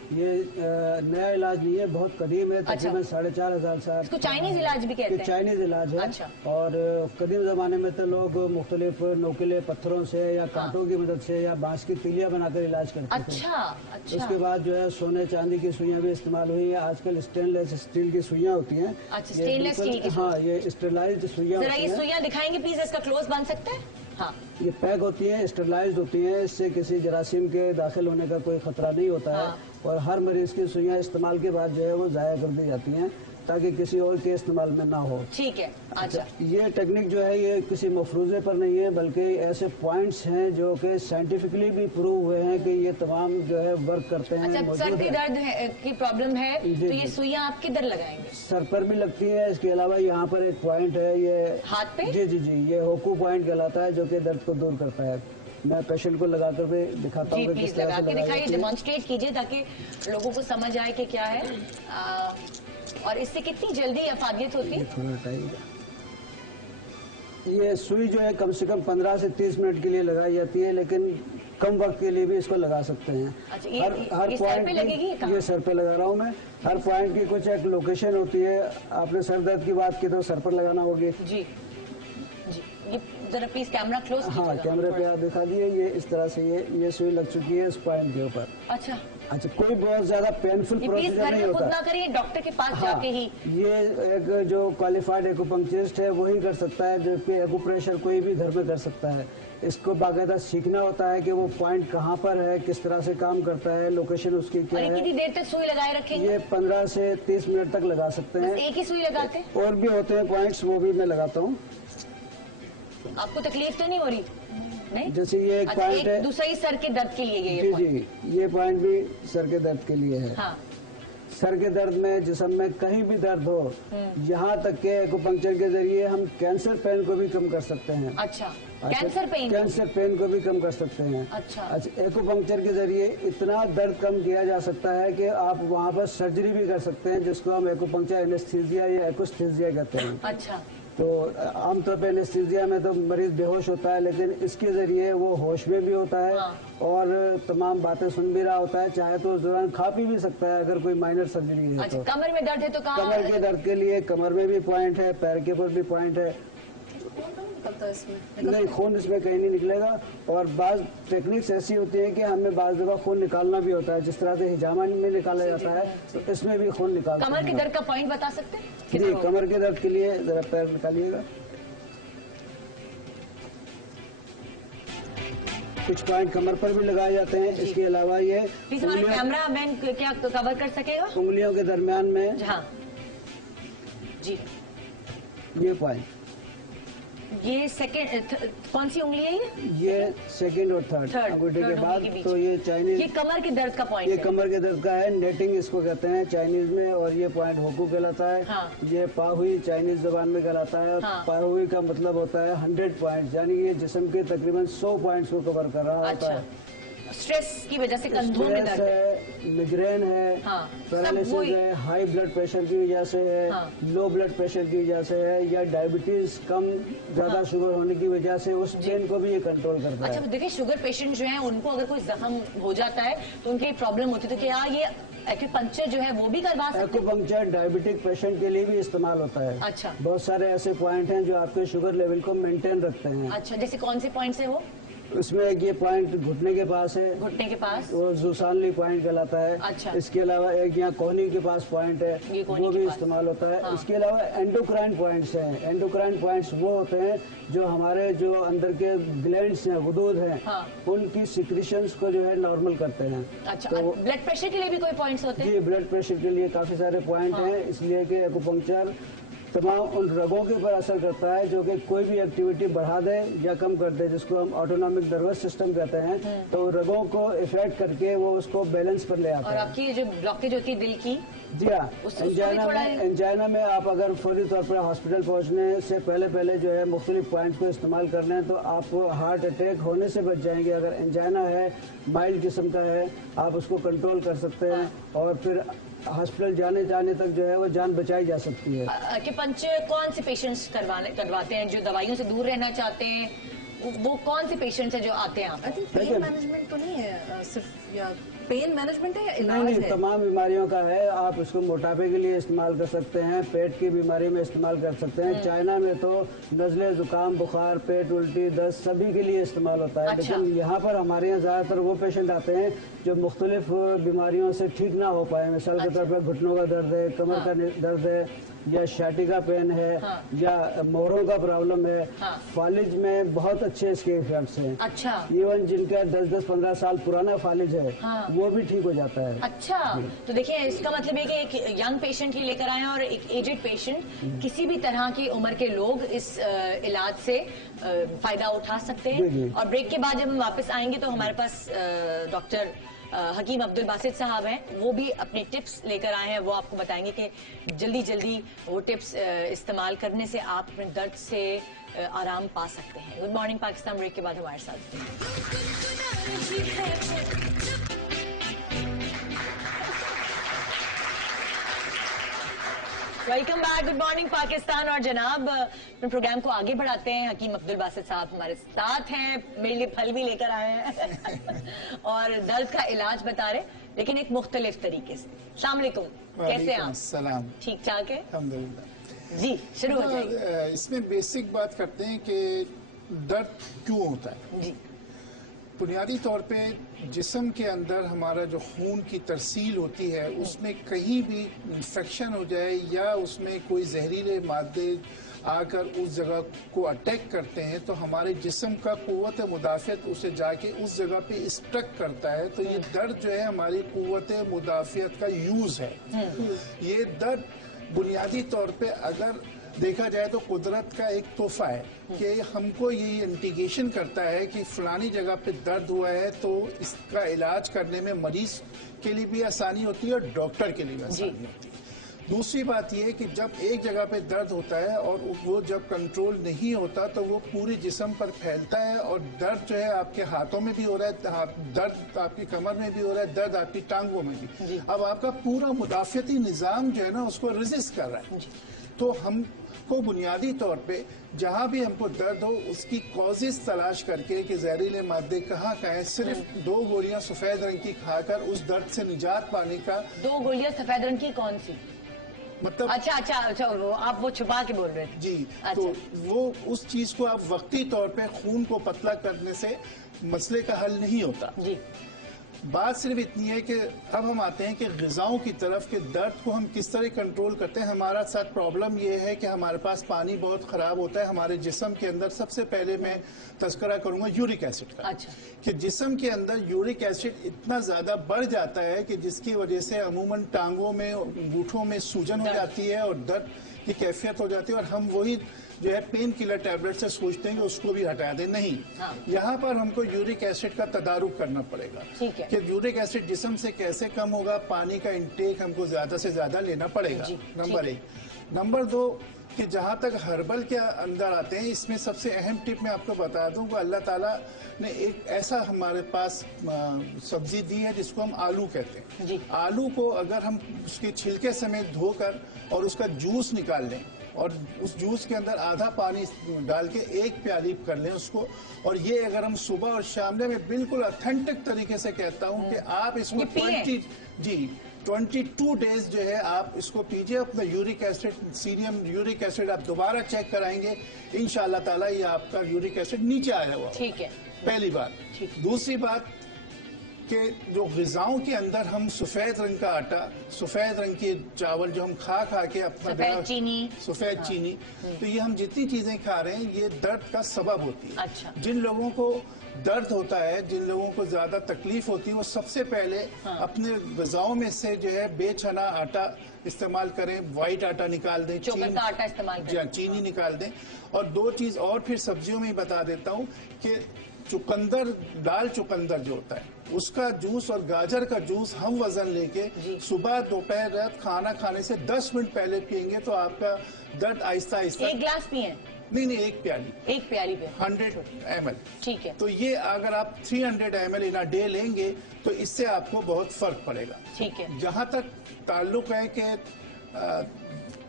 ये नया इलाज नहीं है, बहुत कदीम है, तकरीबन 4,500 साल। इसको चाइनीज इलाज भी कहते हैं? चाइनीज इलाज है। अच्छा। और कदीम जमाने में तो लोग मुख्तलिफ नोकीले पत्थरों से या कांटों की मदद से या बांस की तीलियां बनाकर इलाज करते थे। अच्छा। उसके बाद जो है सोने चांदी की सुइयां भी इस्तेमाल हुई है। आजकल स्टेनलेस स्टील की सुइयां होती हैं। अच्छा, स्टेनलेस स्टील की? हाँ, ये स्टेरलाइज्ड सुइयां। जरा ये सुइयां दिखाएंगे प्लीज, इसका क्लोज बन सकता है? हाँ। ये पैक होती है, स्टेरलाइज्ड होती है, इससे किसी जरासीम के दाखिल होने का कोई खतरा नहीं होता है। और हर मरीज की सुइयां इस्तेमाल के बाद जो है वो जाया कर दी जाती हैं ताकि किसी और के इस्तेमाल में ना हो। ठीक है। अच्छा, ये टेक्निक जो है ये किसी मफरूजे पर नहीं है, बल्कि ऐसे पॉइंट्स हैं जो कि साइंटिफिकली भी प्रूव हुए हैं कि ये तमाम जो है वर्क करते हैं। अच्छा, सर की दर्द की प्रॉब्लम है तो ये सुइयां आप किधर लगाएंगे? सर पर भी लगती है। इसके अलावा यहाँ पर एक पॉइंट है, ये हाथ पे? जी जी जी, ये होकू पॉइंट कहलाता है जो कि दर्द को दूर करता है। मैं पेशेंट को लगा कर भी दिखाता हूँ। प्लीज लगा के दिखाइए, डेमोन्स्ट्रेट कीजिए ताकि लोगों को समझ आए कि क्या है। और इससे कितनी जल्दी अफादियत होती है? थोड़ा टाइम। ये सुई जो है कम से कम 15 से 30 मिनट के लिए लगाई जाती है, लेकिन कम वक्त के लिए भी इसको लगा सकते हैं। अच्छा, ये सर पे लगेगी? ये सर पे लगा रहा हूँ मैं। हर पॉइंट की कुछ एक लोकेशन होती है। आपने सर दर्द की बात की तो सर पर लगाना होगी। जी जी, ये जरा प्लीज कैमरा क्लोज कीजिएगा। हाँ, कैमरे पे आप दिखा दिए। ये इस तरह से ये सुई लग चुकी है इस पॉइंट के ऊपर। अच्छा अच्छा, कोई बहुत ज्यादा पेनफुल प्रोसीजर नहीं होता। खुद ना करिए, डॉक्टर के पास जाके ही। ये एक जो क्वालिफाइड एक्यूपंक्चरिस्ट है वही कर सकता है, जबकि एक्यूप्रेशर कोई भी घर में कर सकता है। इसको बाकायदा सीखना होता है कि वो पॉइंट कहाँ पर है, किस तरह से काम करता है, लोकेशन उसकी क्या है। कितनी देर तक सुई लगाए रखेंगे? ये 15 से 30 मिनट तक लगा सकते हैं। एक ही सुई लगाते हैं? और भी होते हैं पॉइंट्स, वो भी मैं लगाता हूँ। आपको तकलीफ तो नहीं हो रही? नहीं? जैसे ये एक पॉइंट है, दूसरा ही सर के दर्द के लिए जी जी, ये पॉइंट भी सर के दर्द के लिए है। हाँ। सर के दर्द में, जिस्म में कहीं भी दर्द हो, यहाँ तक के एक्यूपंक्चर के जरिए हम कैंसर पेन को भी कम कर सकते हैं। अच्छा, कैंसर पेन को भी कम कर सकते हैं। अच्छा, एक्यूपंक्चर के जरिए इतना दर्द कम किया जा सकता है कि आप वहाँ पर सर्जरी भी कर सकते हैं, जिसको हम एक्यूपंक्चर एनेस्थीसिया या एक्यूस्थीसिया कहते हैं। अच्छा। तो आमतौर पर एनेस्थीसिया में तो मरीज बेहोश होता है, लेकिन इसके जरिए वो होश में भी होता है। हाँ। और तमाम बातें सुन भी रहा होता है, चाहे तो उस दौरान खा पी भी सकता है अगर कोई माइनर सर्जरी है। अच्छा, कमर में दर्द है तो कहाँ? कमर के दर्द के लिए कमर में भी पॉइंट है, पैर के ऊपर भी पॉइंट है। नहीं, खून इसमें कहीं नहीं निकलेगा। और बाज टेक्निक्स ऐसी होती है कि हमें बाज दफा खून निकालना भी होता है, जिस तरह से हिजामा में निकाला जाता है तो इसमें भी खून निकाल। कमर के दर्द का पॉइंट बता सकते हैं? जी, कमर के दर्द के लिए जरा पैर निकालिएगा। कुछ पॉइंट कमर पर भी लगाए जाते हैं। इसके अलावा ये कैमरा मैन क्या कवर कर सकेगा? उंगलियों के दरमियान में। हाँ जी, ये पॉइंट, ये सेकंड कौन सी उंगली है? ये सेकंड और थर्ड अंगूठे के बाद। तो ये चाइनीज, ये कमर के दर्द का पॉइंट ये कमर के दर्द का है। नेटिंग इसको कहते हैं चाइनीज में, और ये पॉइंट होकू कहलाता है। हाँ। ये पाहुई चाइनीज जबान में कहलाता है। हाँ। पाहुई का मतलब होता है 100 पॉइंट, यानी ये जिस्म के तकरीबन 100 पॉइंट्स को कवर कर रहा होता है। स्ट्रेस की वजह से कंधों में दर्द है, मिग्रेन है, पैरालिसिस है, हाई ब्लड प्रेशर की वजह से है, लो ब्लड प्रेशर की वजह से है, या डायबिटीज कम ज्यादा शुगर होने की वजह से, उस पेन को भी ये कंट्रोल करता है। अच्छा, देखिए शुगर पेशेंट जो है उनको अगर कोई जख्म हो जाता है तो उनकी प्रॉब्लम होती है, तो क्या ये एक्यूपंक्चर जो है वो भी करवा सकते हैं? एक्यूपंक्चर डायबिटिक पेशेंट के लिए भी इस्तेमाल होता है। अच्छा। बहुत सारे ऐसे पॉइंट हैं जो आपके शुगर लेवल को मेंटेन रखते हैं। अच्छा, जैसे कौन से पॉइंट है वो? उसमें एक ये पॉइंट घुटने के पास है, घुटने के पास वो जुसानली पॉइंट कहलाता है। अच्छा। इसके अलावा एक यहाँ कोहनी के पास पॉइंट है, वो भी इस्तेमाल होता है। इसके अलावा एंडोक्राइन पॉइंट्स हैं। एंडोक्राइन पॉइंट्स वो होते हैं जो हमारे जो अंदर के ग्लैंड्स हैं, गुदूद हैं, उनकी सिक्रीशंस को जो है नॉर्मल करते हैं। अच्छा, तो ब्लड प्रेशर के लिए भी कोई पॉइंट्स होते हैं? जी, ब्लड प्रेशर के लिए काफी सारे पॉइंट हैं, इसलिए कि एक्यूपंक्चर तमाम उन रगों के ऊपर असर करता है जो कि कोई भी एक्टिविटी बढ़ा दे या कम कर दे, जिसको हम ऑटोनॉमिक नर्वस सिस्टम कहते हैं। तो रगों को इफेक्ट करके वो उसको बैलेंस पर ले आता है। और आपकी जो ब्लॉकेज होती है दिल की? जी हाँ, एंजाइना में आप अगर फौरी तौर पर हॉस्पिटल पहुंचने से पहले जो है मुख्तलिफ पॉइंट को इस्तेमाल कर लें तो आप हार्ट अटैक होने से बच जाएंगे। अगर एंजाइना है, माइल्ड किस्म का है, आप उसको कंट्रोल कर सकते हैं और फिर हॉस्पिटल जाने तक जो है वो जान बचाई जा सकती है। एक्यूपंक्चर कौन से पेशेंट्स करवाते हैं जो दवाइयों से दूर रहना चाहते हैं? वो कौन से पेशेंट्स हैं जो आते हैं? पेन मैनेजमेंट तो नहीं है सिर्फ, या पेन मैनेजमेंट है या इलाज नहीं, है? तमाम बीमारियों का है। आप इसको मोटापे के लिए इस्तेमाल कर सकते हैं, पेट की बीमारी में इस्तेमाल कर सकते हैं। चाइना में तो नज़ले, जुकाम, बुखार, पेट उल्टी, दस्त सभी के लिए इस्तेमाल होता है। अच्छा। लेकिन यहाँ पर हमारे यहाँ ज़्यादातर वो पेशेंट आते हैं जो मुख्तलिफ बीमारियों से ठीक ना हो पाए। मिसाल के तौर पर घुटनों का दर्द है, कमर का दर्द है, या शाटिका पेन है, या मोहरों का प्रॉब्लम है। फालिज में बहुत अच्छे इसके इफेक्ट्स हैं। अच्छा। इवन जिनका 10-15 साल पुराना फालिज है वो भी ठीक हो जाता है। अच्छा, तो देखिए इसका मतलब है कि एक यंग पेशेंट ही लेकर आए हैं और एक एजेड पेशेंट, किसी भी तरह की उम्र के लोग इस इलाज से फायदा उठा सकते हैं। और ब्रेक के बाद जब हम वापस आएंगे तो हमारे पास डॉक्टर हकीम अब्दुल बासित साहब हैं, वो भी अपने टिप्स लेकर आए हैं। वो आपको बताएंगे कि जल्दी जल्दी वो टिप्स इस्तेमाल करने से आप अपने दर्द से आराम पा सकते हैं। गुड मॉर्निंग पाकिस्तान ब्रेक के बाद हमारे साथ welcome back. Good morning Pakistan. और जनाब प्रोग्राम को आगे बढ़ाते हैं। हकीम अब्दुल बासित साहब हमारे साथ हैं, मेरे लिए फल भी लेकर आए हैं और दर्द का इलाज बता रहे, लेकिन एक मुख्तलिफ तरीके से। अस्सलाम वालेकुम, कैसे हैं आप? सलाम, ठीक ठाक है अल्हम्दुलिल्लाह। जी, शुरू हो जाइए। इसमें बेसिक बात करते हैं कि दर्द क्यों होता है। जी, बुनियादी तौर पे जिस्म के अंदर हमारा जो खून की तरसील होती है उसमें कहीं भी इंफेक्शन हो जाए या उसमें कोई जहरीले मादे आकर उस जगह को अटैक करते हैं तो हमारे जिस्म का कुव्वत मुदाफ़ियत उसे जाके उस जगह पे स्ट्रक करता है। तो ये दर्द जो है हमारी कुव्वत मुदाफ़ियत का यूज है। ये दर्द बुनियादी तौर पे अगर देखा जाए तो कुदरत का एक तोहफा है कि हमको ये इंडिकेशन करता है कि फलानी जगह पे दर्द हुआ है, तो इसका इलाज करने में मरीज के लिए भी आसानी होती है और डॉक्टर के लिए भी आसानी होती है। दूसरी बात यह कि जब एक जगह पे दर्द होता है और वो जब कंट्रोल नहीं होता तो वो पूरे जिस्म पर फैलता है और दर्द जो है आपके हाथों में भी हो रहा है, दर्द आपकी कमर में भी हो रहा है, दर्द आपकी टांगों में भी। अब आपका पूरा मुदाफ़ियती निज़ाम जो है ना उसको रेजिस्ट कर रहा है। तो हमको बुनियादी तौर पे जहाँ भी हमको दर्द हो उसकी कॉजेज तलाश करके कि जहरीले मादे कहाँ हैं, सिर्फ 2 गोलियां सफेद रंग की खाकर उस दर्द से निजात पाने का। 2 गोलियां सफेद रंग की कौन सी? मतलब अच्छा, वो आप वो छुपा के बोल रहे थे जी। अच्छा। तो वो उस चीज को आप वक्ती तौर पे खून को पतला करने से मसले का हल नहीं होता जी। बात सिर्फ इतनी है कि अब हम आते हैं कि ग़िज़ाओं की तरफ कि दर्द को हम किस तरह कंट्रोल करते हैं। हमारा साथ प्रॉब्लम ये है कि हमारे पास पानी बहुत ख़राब होता है हमारे जिस्म के अंदर। सबसे पहले मैं तज़किरा करूंगा यूरिक एसिड का। अच्छा। कि जिस्म के अंदर यूरिक एसिड इतना ज़्यादा बढ़ जाता है कि जिसकी वजह से अमूमन टांगों में, अंगूठों में सूजन हो जाती है और दर्द की कैफियत हो जाती है और हम वही जो है पेन किलर टैबलेट से सोचते हैं कि उसको भी हटा दें। नहीं, यहाँ पर हमको यूरिक एसिड का तदारुक करना पड़ेगा कि यूरिक एसिड जिस्म से कैसे कम होगा। पानी का इंटेक हमको ज्यादा से ज्यादा लेना पड़ेगा, नंबर 1। नंबर 2 कि जहाँ तक हर्बल के अंदर आते हैं, इसमें सबसे अहम टिप मैं आपको बता दूं कि अल्लाह ताला ने एक ऐसा हमारे पास सब्जी दी है जिसको हम आलू कहते हैं। आलू को अगर हम उसके छिलके समेत धोकर और उसका जूस निकाल लें और उस जूस के अंदर आधा पानी डाल के 1 प्याली कर लें उसको, और ये अगर हम सुबह और शाम में बिल्कुल ऑथेंटिक तरीके से कहता हूँ कि आप इसको 22 डेज जो है आप इसको पीजिए। अपना uric acid, serum uric acid आप दोबारा चेक कराएंगे, इंशाअल्लाह ताला ये आपका यूरिक एसिड नीचे आया हुआ। ठीक है, पहली बात। दूसरी बात कि जो ग़िज़ाओं के अंदर हम सफेद रंग का आटा, सफेद रंग के चावल जो हम खा के अपना सफेद चीनी, तो ये हम जितनी चीजें खा रहे हैं ये दर्द का सबब होती है। अच्छा। जिन लोगों को दर्द होता है, जिन लोगों को ज्यादा तकलीफ होती है, वो सबसे पहले अपने ग़िज़ाओं में से जो है बेचना आटा इस्तेमाल करें, व्हाइट आटा निकाल दें, चोकर का आटा इस्तेमाल करें, चीनी निकाल दें। और 2 चीज और फिर सब्जियों में ही बता देता हूँ कि चुकंदर, दाल चुकंदर जो होता है उसका जूस और गाजर का जूस हम वजन लेके सुबह, दोपहर, रात खाना खाने से 10 मिनट पहले पियेंगे तो आपका दर्द आहिस्ता आहिस्ता। 1 गिलास पिए? नहीं, 1 प्याली। 1 प्याली पे 100 ml। ठीक है। तो ये अगर आप 300 ml इन अ डे लेंगे तो इससे आपको बहुत फर्क पड़ेगा। ठीक है। जहाँ तक ताल्लुक है कि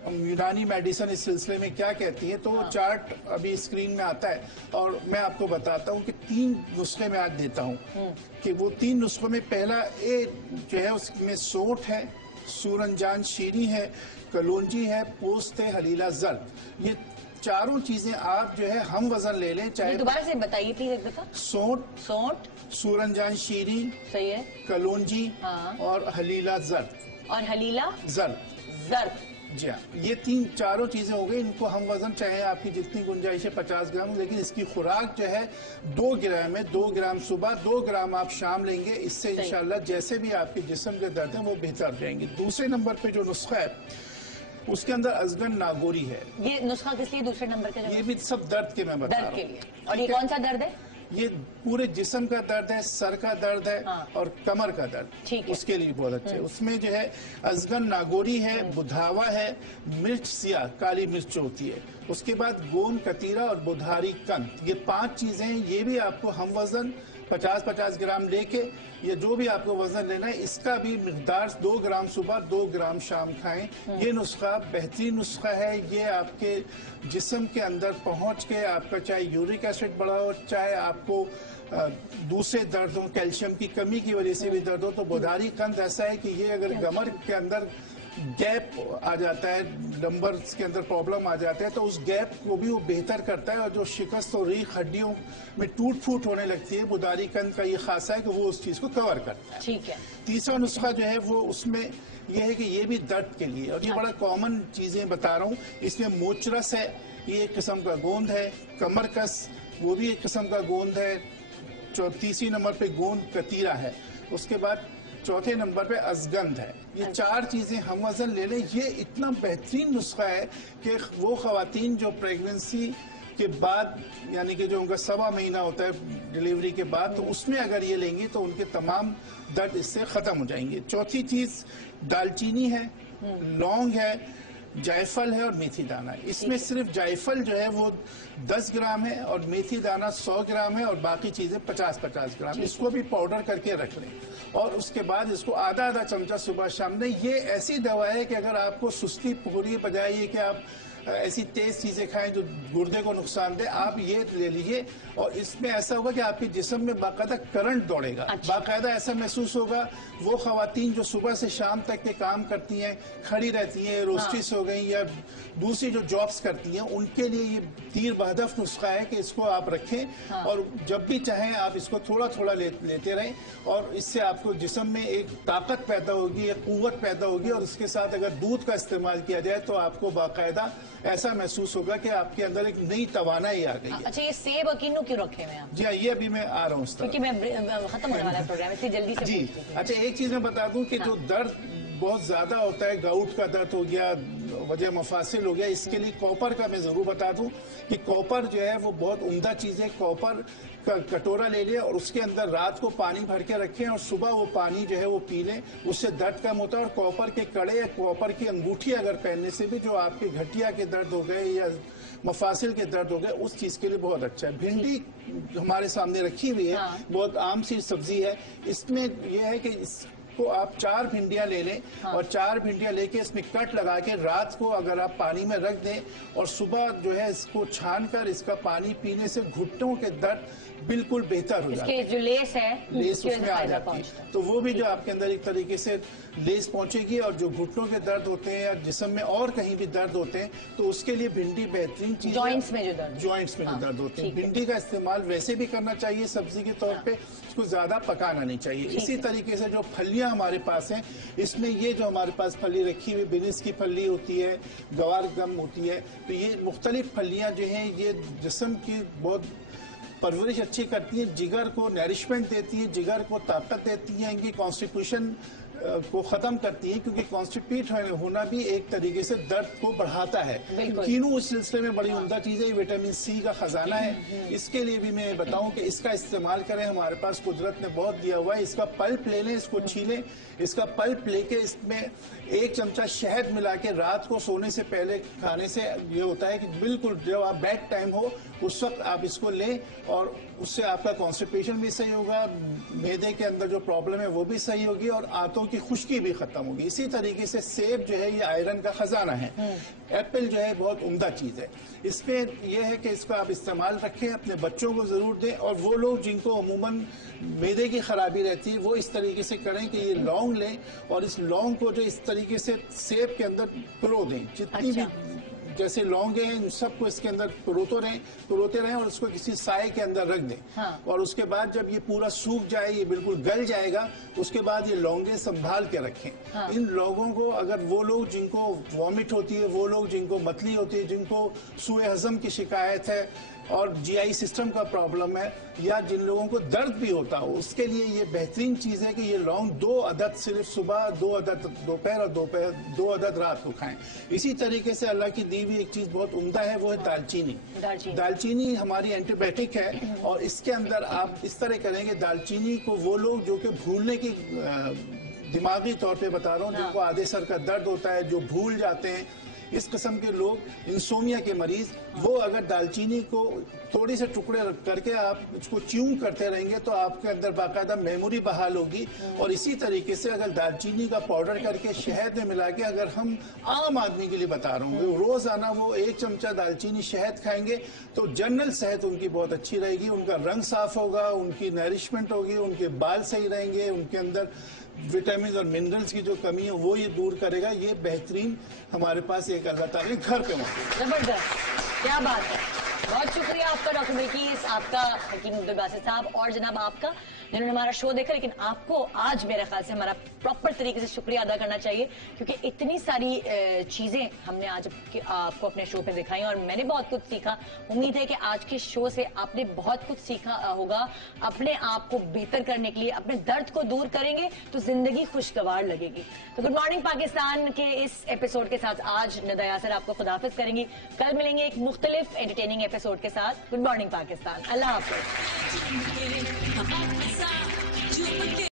यूनानी मेडिसिन इस सिलसिले में क्या कहती है, तो वो चार्ट अभी स्क्रीन में आता है और मैं आपको बताता हूँ कि 3 नुस्खे मैं आज देता हूँ कि वो 3 नुस्खों में पहला ए जो है उसमें सोंठ है, सूरंजान शीरी है, कलौंजी है, पोस्त है, हलीला जर्द। ये चारों चीजें आप जो है हम वजन ले लें, चाहे दोबारा से बताइए प्लीज एक दफा। सोंठ, सूरंजान शीरी, सही है, कलौंजी और हलीला जर्द। और हलीला जर्द जी हाँ, ये चारों चीजें हो गई। इनको हम वजन चाहे आपकी जितनी गुंजाइश है 50 ग्राम, लेकिन इसकी खुराक जो है 2 ग्राम है। 2 ग्राम सुबह, 2 ग्राम आप शाम लेंगे। इससे इंशाल्लाह जैसे भी आपके जिस्म के दर्द हैं वो बेहतर जाएंगे। दूसरे नंबर पे जो नुस्खा है उसके अंदर अजगन नागौरी है। ये नुस्खा किस लिए दूसरे नंबर पे? ये भी सब दर्द के मैं बता रहा हूँ। दर्द के लिए। और ये कौन सा दर्द है? ये पूरे जिस्म का दर्द है, सर का दर्द है और कमर का दर्द, उसके लिए बहुत अच्छा है। उसमें जो है अजगन नागौरी है, बुधावा है, मिर्च सिया, काली मिर्च होती है, उसके बाद गोंद कतीरा और बुधारी कंद। ये 5 चीजें, ये भी आपको हम वजन 50-50 ग्राम लेके या जो भी आपको वजन लेना है इसका भी मिकदार 2 ग्राम सुबह, 2 ग्राम शाम खाएं। ये नुस्खा बेहतरीन नुस्खा है। ये आपके जिस्म के अंदर पहुंच के आपका चाहे यूरिक एसिड बढ़ा हो, चाहे आपको दूसरे दर्द हो, कैल्शियम की कमी की वजह से भी दर्द हो, तो बुधारी कंद ऐसा है कि ये अगर कमर के अंदर गैप आ जाता है, नंबर्स के अंदर प्रॉब्लम आ जाता है, तो उस गैप को भी वो बेहतर करता है। और जो शिकस्त और रीख हड्डियों में टूट फूट होने लगती है, बुधारी कंद का ये खासा है कि वो उस चीज को कवर करता है। ठीक है। तीसरा नुस्खा जो है वो उसमें ये है कि ये भी दर्द के लिए, और ये बड़ा कॉमन चीजें बता रहा हूँ। इसमें मोचरस है, ये एक किस्म का गोंद है, कमरकस वो भी एक किस्म का गोंद है, तीसरी नंबर पे गोंद कतीरा है, उसके बाद चौथे नंबर पे अजगंध है। ये 4 चीजें हम वजन ले लें। ये इतना बेहतरीन नुस्खा है कि वो खवातीन जो प्रेगनेंसी के बाद, यानी कि जो उनका 1.25 महीना होता है डिलीवरी के बाद, तो उसमें अगर ये लेंगी तो उनके तमाम दर्द इससे खत्म हो जाएंगे। चौथी चीज दालचीनी है, लौंग है, जायफल है और मेथी दाना है। इसमें सिर्फ जायफल जो है वो 10 ग्राम है और मेथी दाना 100 ग्राम है और बाकी चीजें 50-50 ग्राम। इसको भी पाउडर करके रख लें और उसके बाद इसको आधा चमचा सुबह शाम लें। ये ऐसी दवा है कि अगर आपको सुस्ती पूरी बजाय ये कि आप ऐसी तेज चीजें खाएं जो गुर्दे को नुकसान दे, आप ये ले लीजिए और इसमें ऐसा होगा कि आपके जिस्म में बाकायदा करंट दौड़ेगा। बाकायदा ऐसा महसूस होगा। वो खवातीन जो सुबह से शाम तक के काम करती हैं, खड़ी रहती हैं, रोस्टिस हो गई या दूसरी जो जॉब्स करती हैं, उनके लिए ये तीर बहदफ नुस्खा है कि इसको आप रखें और जब भी चाहें आप इसको थोड़ा थोड़ा लेते रहें और इससे आपको जिस्म में एक ताकत पैदा होगी, एक कुव्वत पैदा होगी। और इसके साथ अगर दूध का इस्तेमाल किया जाए तो आपको बाकायदा ऐसा महसूस होगा कि आपके अंदर एक नई तवानाई आ गई है। अच्छा, ये सेब और किन्नू क्यों रखे हैं आप? जी हाँ, ये अभी मैं आ रहा हूँ क्योंकि मैं खत्म होने वाला है प्रोग्राम, इसलिए जल्दी से जी। अच्छा, एक चीज मैं बता दूं कि जो दर्द बहुत ज्यादा होता है, गाउट का दर्द हो गया, वजह मफासिल हो गया, इसके लिए कॉपर का मैं जरूर बता दूं कि कॉपर जो है वो बहुत उम्दा चीज है। कॉपर का कटोरा ले लें और उसके अंदर रात को पानी भर के रखें और सुबह वो पानी जो है वो पी लें, उससे दर्द कम होता है। और कॉपर के कड़े या कॉपर की अंगूठी अगर पहनने से भी जो आपके घटिया के दर्द हो गए या मफासिल के दर्द हो गए, उस चीज के लिए बहुत अच्छा है। भिंडी हमारे सामने रखी हुई है, बहुत आम सी सब्जी है। इसमें यह है कि को आप 4 भिंडियां ले लें और 4 भिंडियां लेके इसमें कट लगा के रात को अगर आप पानी में रख दें और सुबह जो है इसको छानकर इसका पानी पीने से घुटनों के दर्द बिल्कुल बेहतर हो जाता है। जो लेस है, लेस उसमें आ जाती है, तो वो भी जो आपके अंदर एक तरीके से लेस पहुंचेगी। और जो घुटनों के दर्द होते हैं या जिस्म में और कहीं भी दर्द होते हैं, तो उसके लिए भिंडी बेहतरीन चीज है। जॉइंट्स में जो दर्द, जॉइंट्स में जो दर्द होते हैं, भिंडी का इस्तेमाल वैसे भी करना चाहिए सब्जी के तौर पे, उसको ज्यादा पकाना नहीं चाहिए। इसी तरीके से जो फलियां हमारे पास हैं, इसमें ये जो हमारे पास फली रखी हुई बिनिस की फली होती है, गवार गम होती है, तो ये मुख्तलिफ फलियां जो हैं ये जिस्म की बहुत परवरिश अच्छी करती है, जिगर को नरिशमेंट देती है, जिगर को ताकत देती है, इनकी कॉन्स्टिट्यूशन को खत्म करती है, क्योंकि कॉन्स्टिपेट होना भी एक तरीके से दर्द को बढ़ाता है। कीनू उस सिलसिले में बड़ी उम्दा चीज है, विटामिन सी का खजाना है। इसके लिए भी मैं बताऊं कि इसका इस्तेमाल करें, हमारे पास कुदरत ने बहुत दिया हुआ है। इसका पल्प ले लें, इसको छीलें, इसका पल्प लेके इसमें 1 चमचा शहद मिला के रात को सोने से पहले खाने से ये होता है कि बिल्कुल जब आप बेड टाइम हो उस वक्त आप इसको लें और उससे आपका कॉन्स्टिपेशन भी सही होगा, मैदे के अंदर जो प्रॉब्लम है वो भी सही होगी और आंतों की की खुश्की भी खत्म होगी। इसी तरीके से सेब जो है ये आयरन का खजाना है। एप्पल जो है बहुत उम्दा चीज है। इसमें यह है कि इसको आप इस्तेमाल रखें, अपने बच्चों को जरूर दें, और वो लोग जिनको अमूमन मैदे की खराबी रहती है वो इस तरीके से करें कि ये लौंग लें और इस लौंग को जो इस तरीके से सेब के अंदर पिरो दें। जितनी भी जैसे लौंग हैं इन सबको इसके अंदर पिरोते रहें और उसको किसी साए के अंदर रख दें। हाँ। और उसके बाद जब ये पूरा सूख जाए, ये बिल्कुल गल जाएगा, उसके बाद ये लौंगे संभाल के रखें। हाँ। इन लोगों को, अगर वो लोग जिनको वॉमिट होती है, वो लोग जिनको मतली होती है, जिनको सूए हजम की शिकायत है और जीआई सिस्टम का प्रॉब्लम है, या जिन लोगों को दर्द भी होता हो, उसके लिए ये बेहतरीन चीज है कि ये लौंग 2 अदद सिर्फ सुबह, 2 अदद दोपहर और 2 अदद रात को खाएं। इसी तरीके से अल्लाह की दी हुई एक चीज बहुत उम्दा है, वो है दालचीनी। दालचीनी हमारी एंटीबायोटिक है और इसके अंदर आप इस तरह करेंगे, दालचीनी को वो लोग जो कि भूलने की दिमागी तौर पे बता रहा हूँ, जिनको आधे सर का दर्द होता है, जो भूल जाते हैं, इस किस्म के लोग, इंसोमिया के मरीज, वो अगर दालचीनी को थोड़ी से टुकड़े करके आप उसको च्यूम करते रहेंगे तो आपके अंदर बाकायदा मेमोरी बहाल होगी। और इसी तरीके से अगर दालचीनी का पाउडर करके शहद में मिला के, अगर हम आम आदमी के लिए बता रहा हूँ, रोजाना वो 1 चमचा दालचीनी शहद खाएंगे तो जनरल सेहत उनकी बहुत अच्छी रहेगी, उनका रंग साफ होगा, उनकी नरिशमेंट होगी, उनके बाल सही रहेंगे, उनके अंदर विटामिन और मिनरल्स की जो कमी है वो ये दूर करेगा। ये बेहतरीन हमारे पास एक अल्लाह ताला ने घर पे मौजूद। जबरदस्त, क्या बात है। बहुत शुक्रिया आपका डॉक्टर बिल्किस, आपका हकीम अब्दुल बासित साहब, और जनाब आपका जिन्होंने हमारा शो देखा। लेकिन आपको आज मेरे ख्याल से हमारा प्रॉपर तरीके से शुक्रिया अदा करना चाहिए, क्योंकि इतनी सारी चीजें हमने आज आपको अपने शो पे दिखाई और मैंने बहुत कुछ सीखा। उम्मीद है कि आज के शो से आपने बहुत कुछ सीखा होगा। अपने आप को बेहतर करने के लिए अपने दर्द को दूर करेंगे तो जिंदगी खुशगवार लगेगी। तो गुड मॉर्निंग पाकिस्तान के इस एपिसोड के साथ आज नदा यासर आपको खुदाफिज करेंगी। कल मिलेंगे एक मुख्तलिफ एंटरटेनिंग एपिसोड के साथ। गुड मॉर्निंग पाकिस्तान, अल्लाह हाफिज।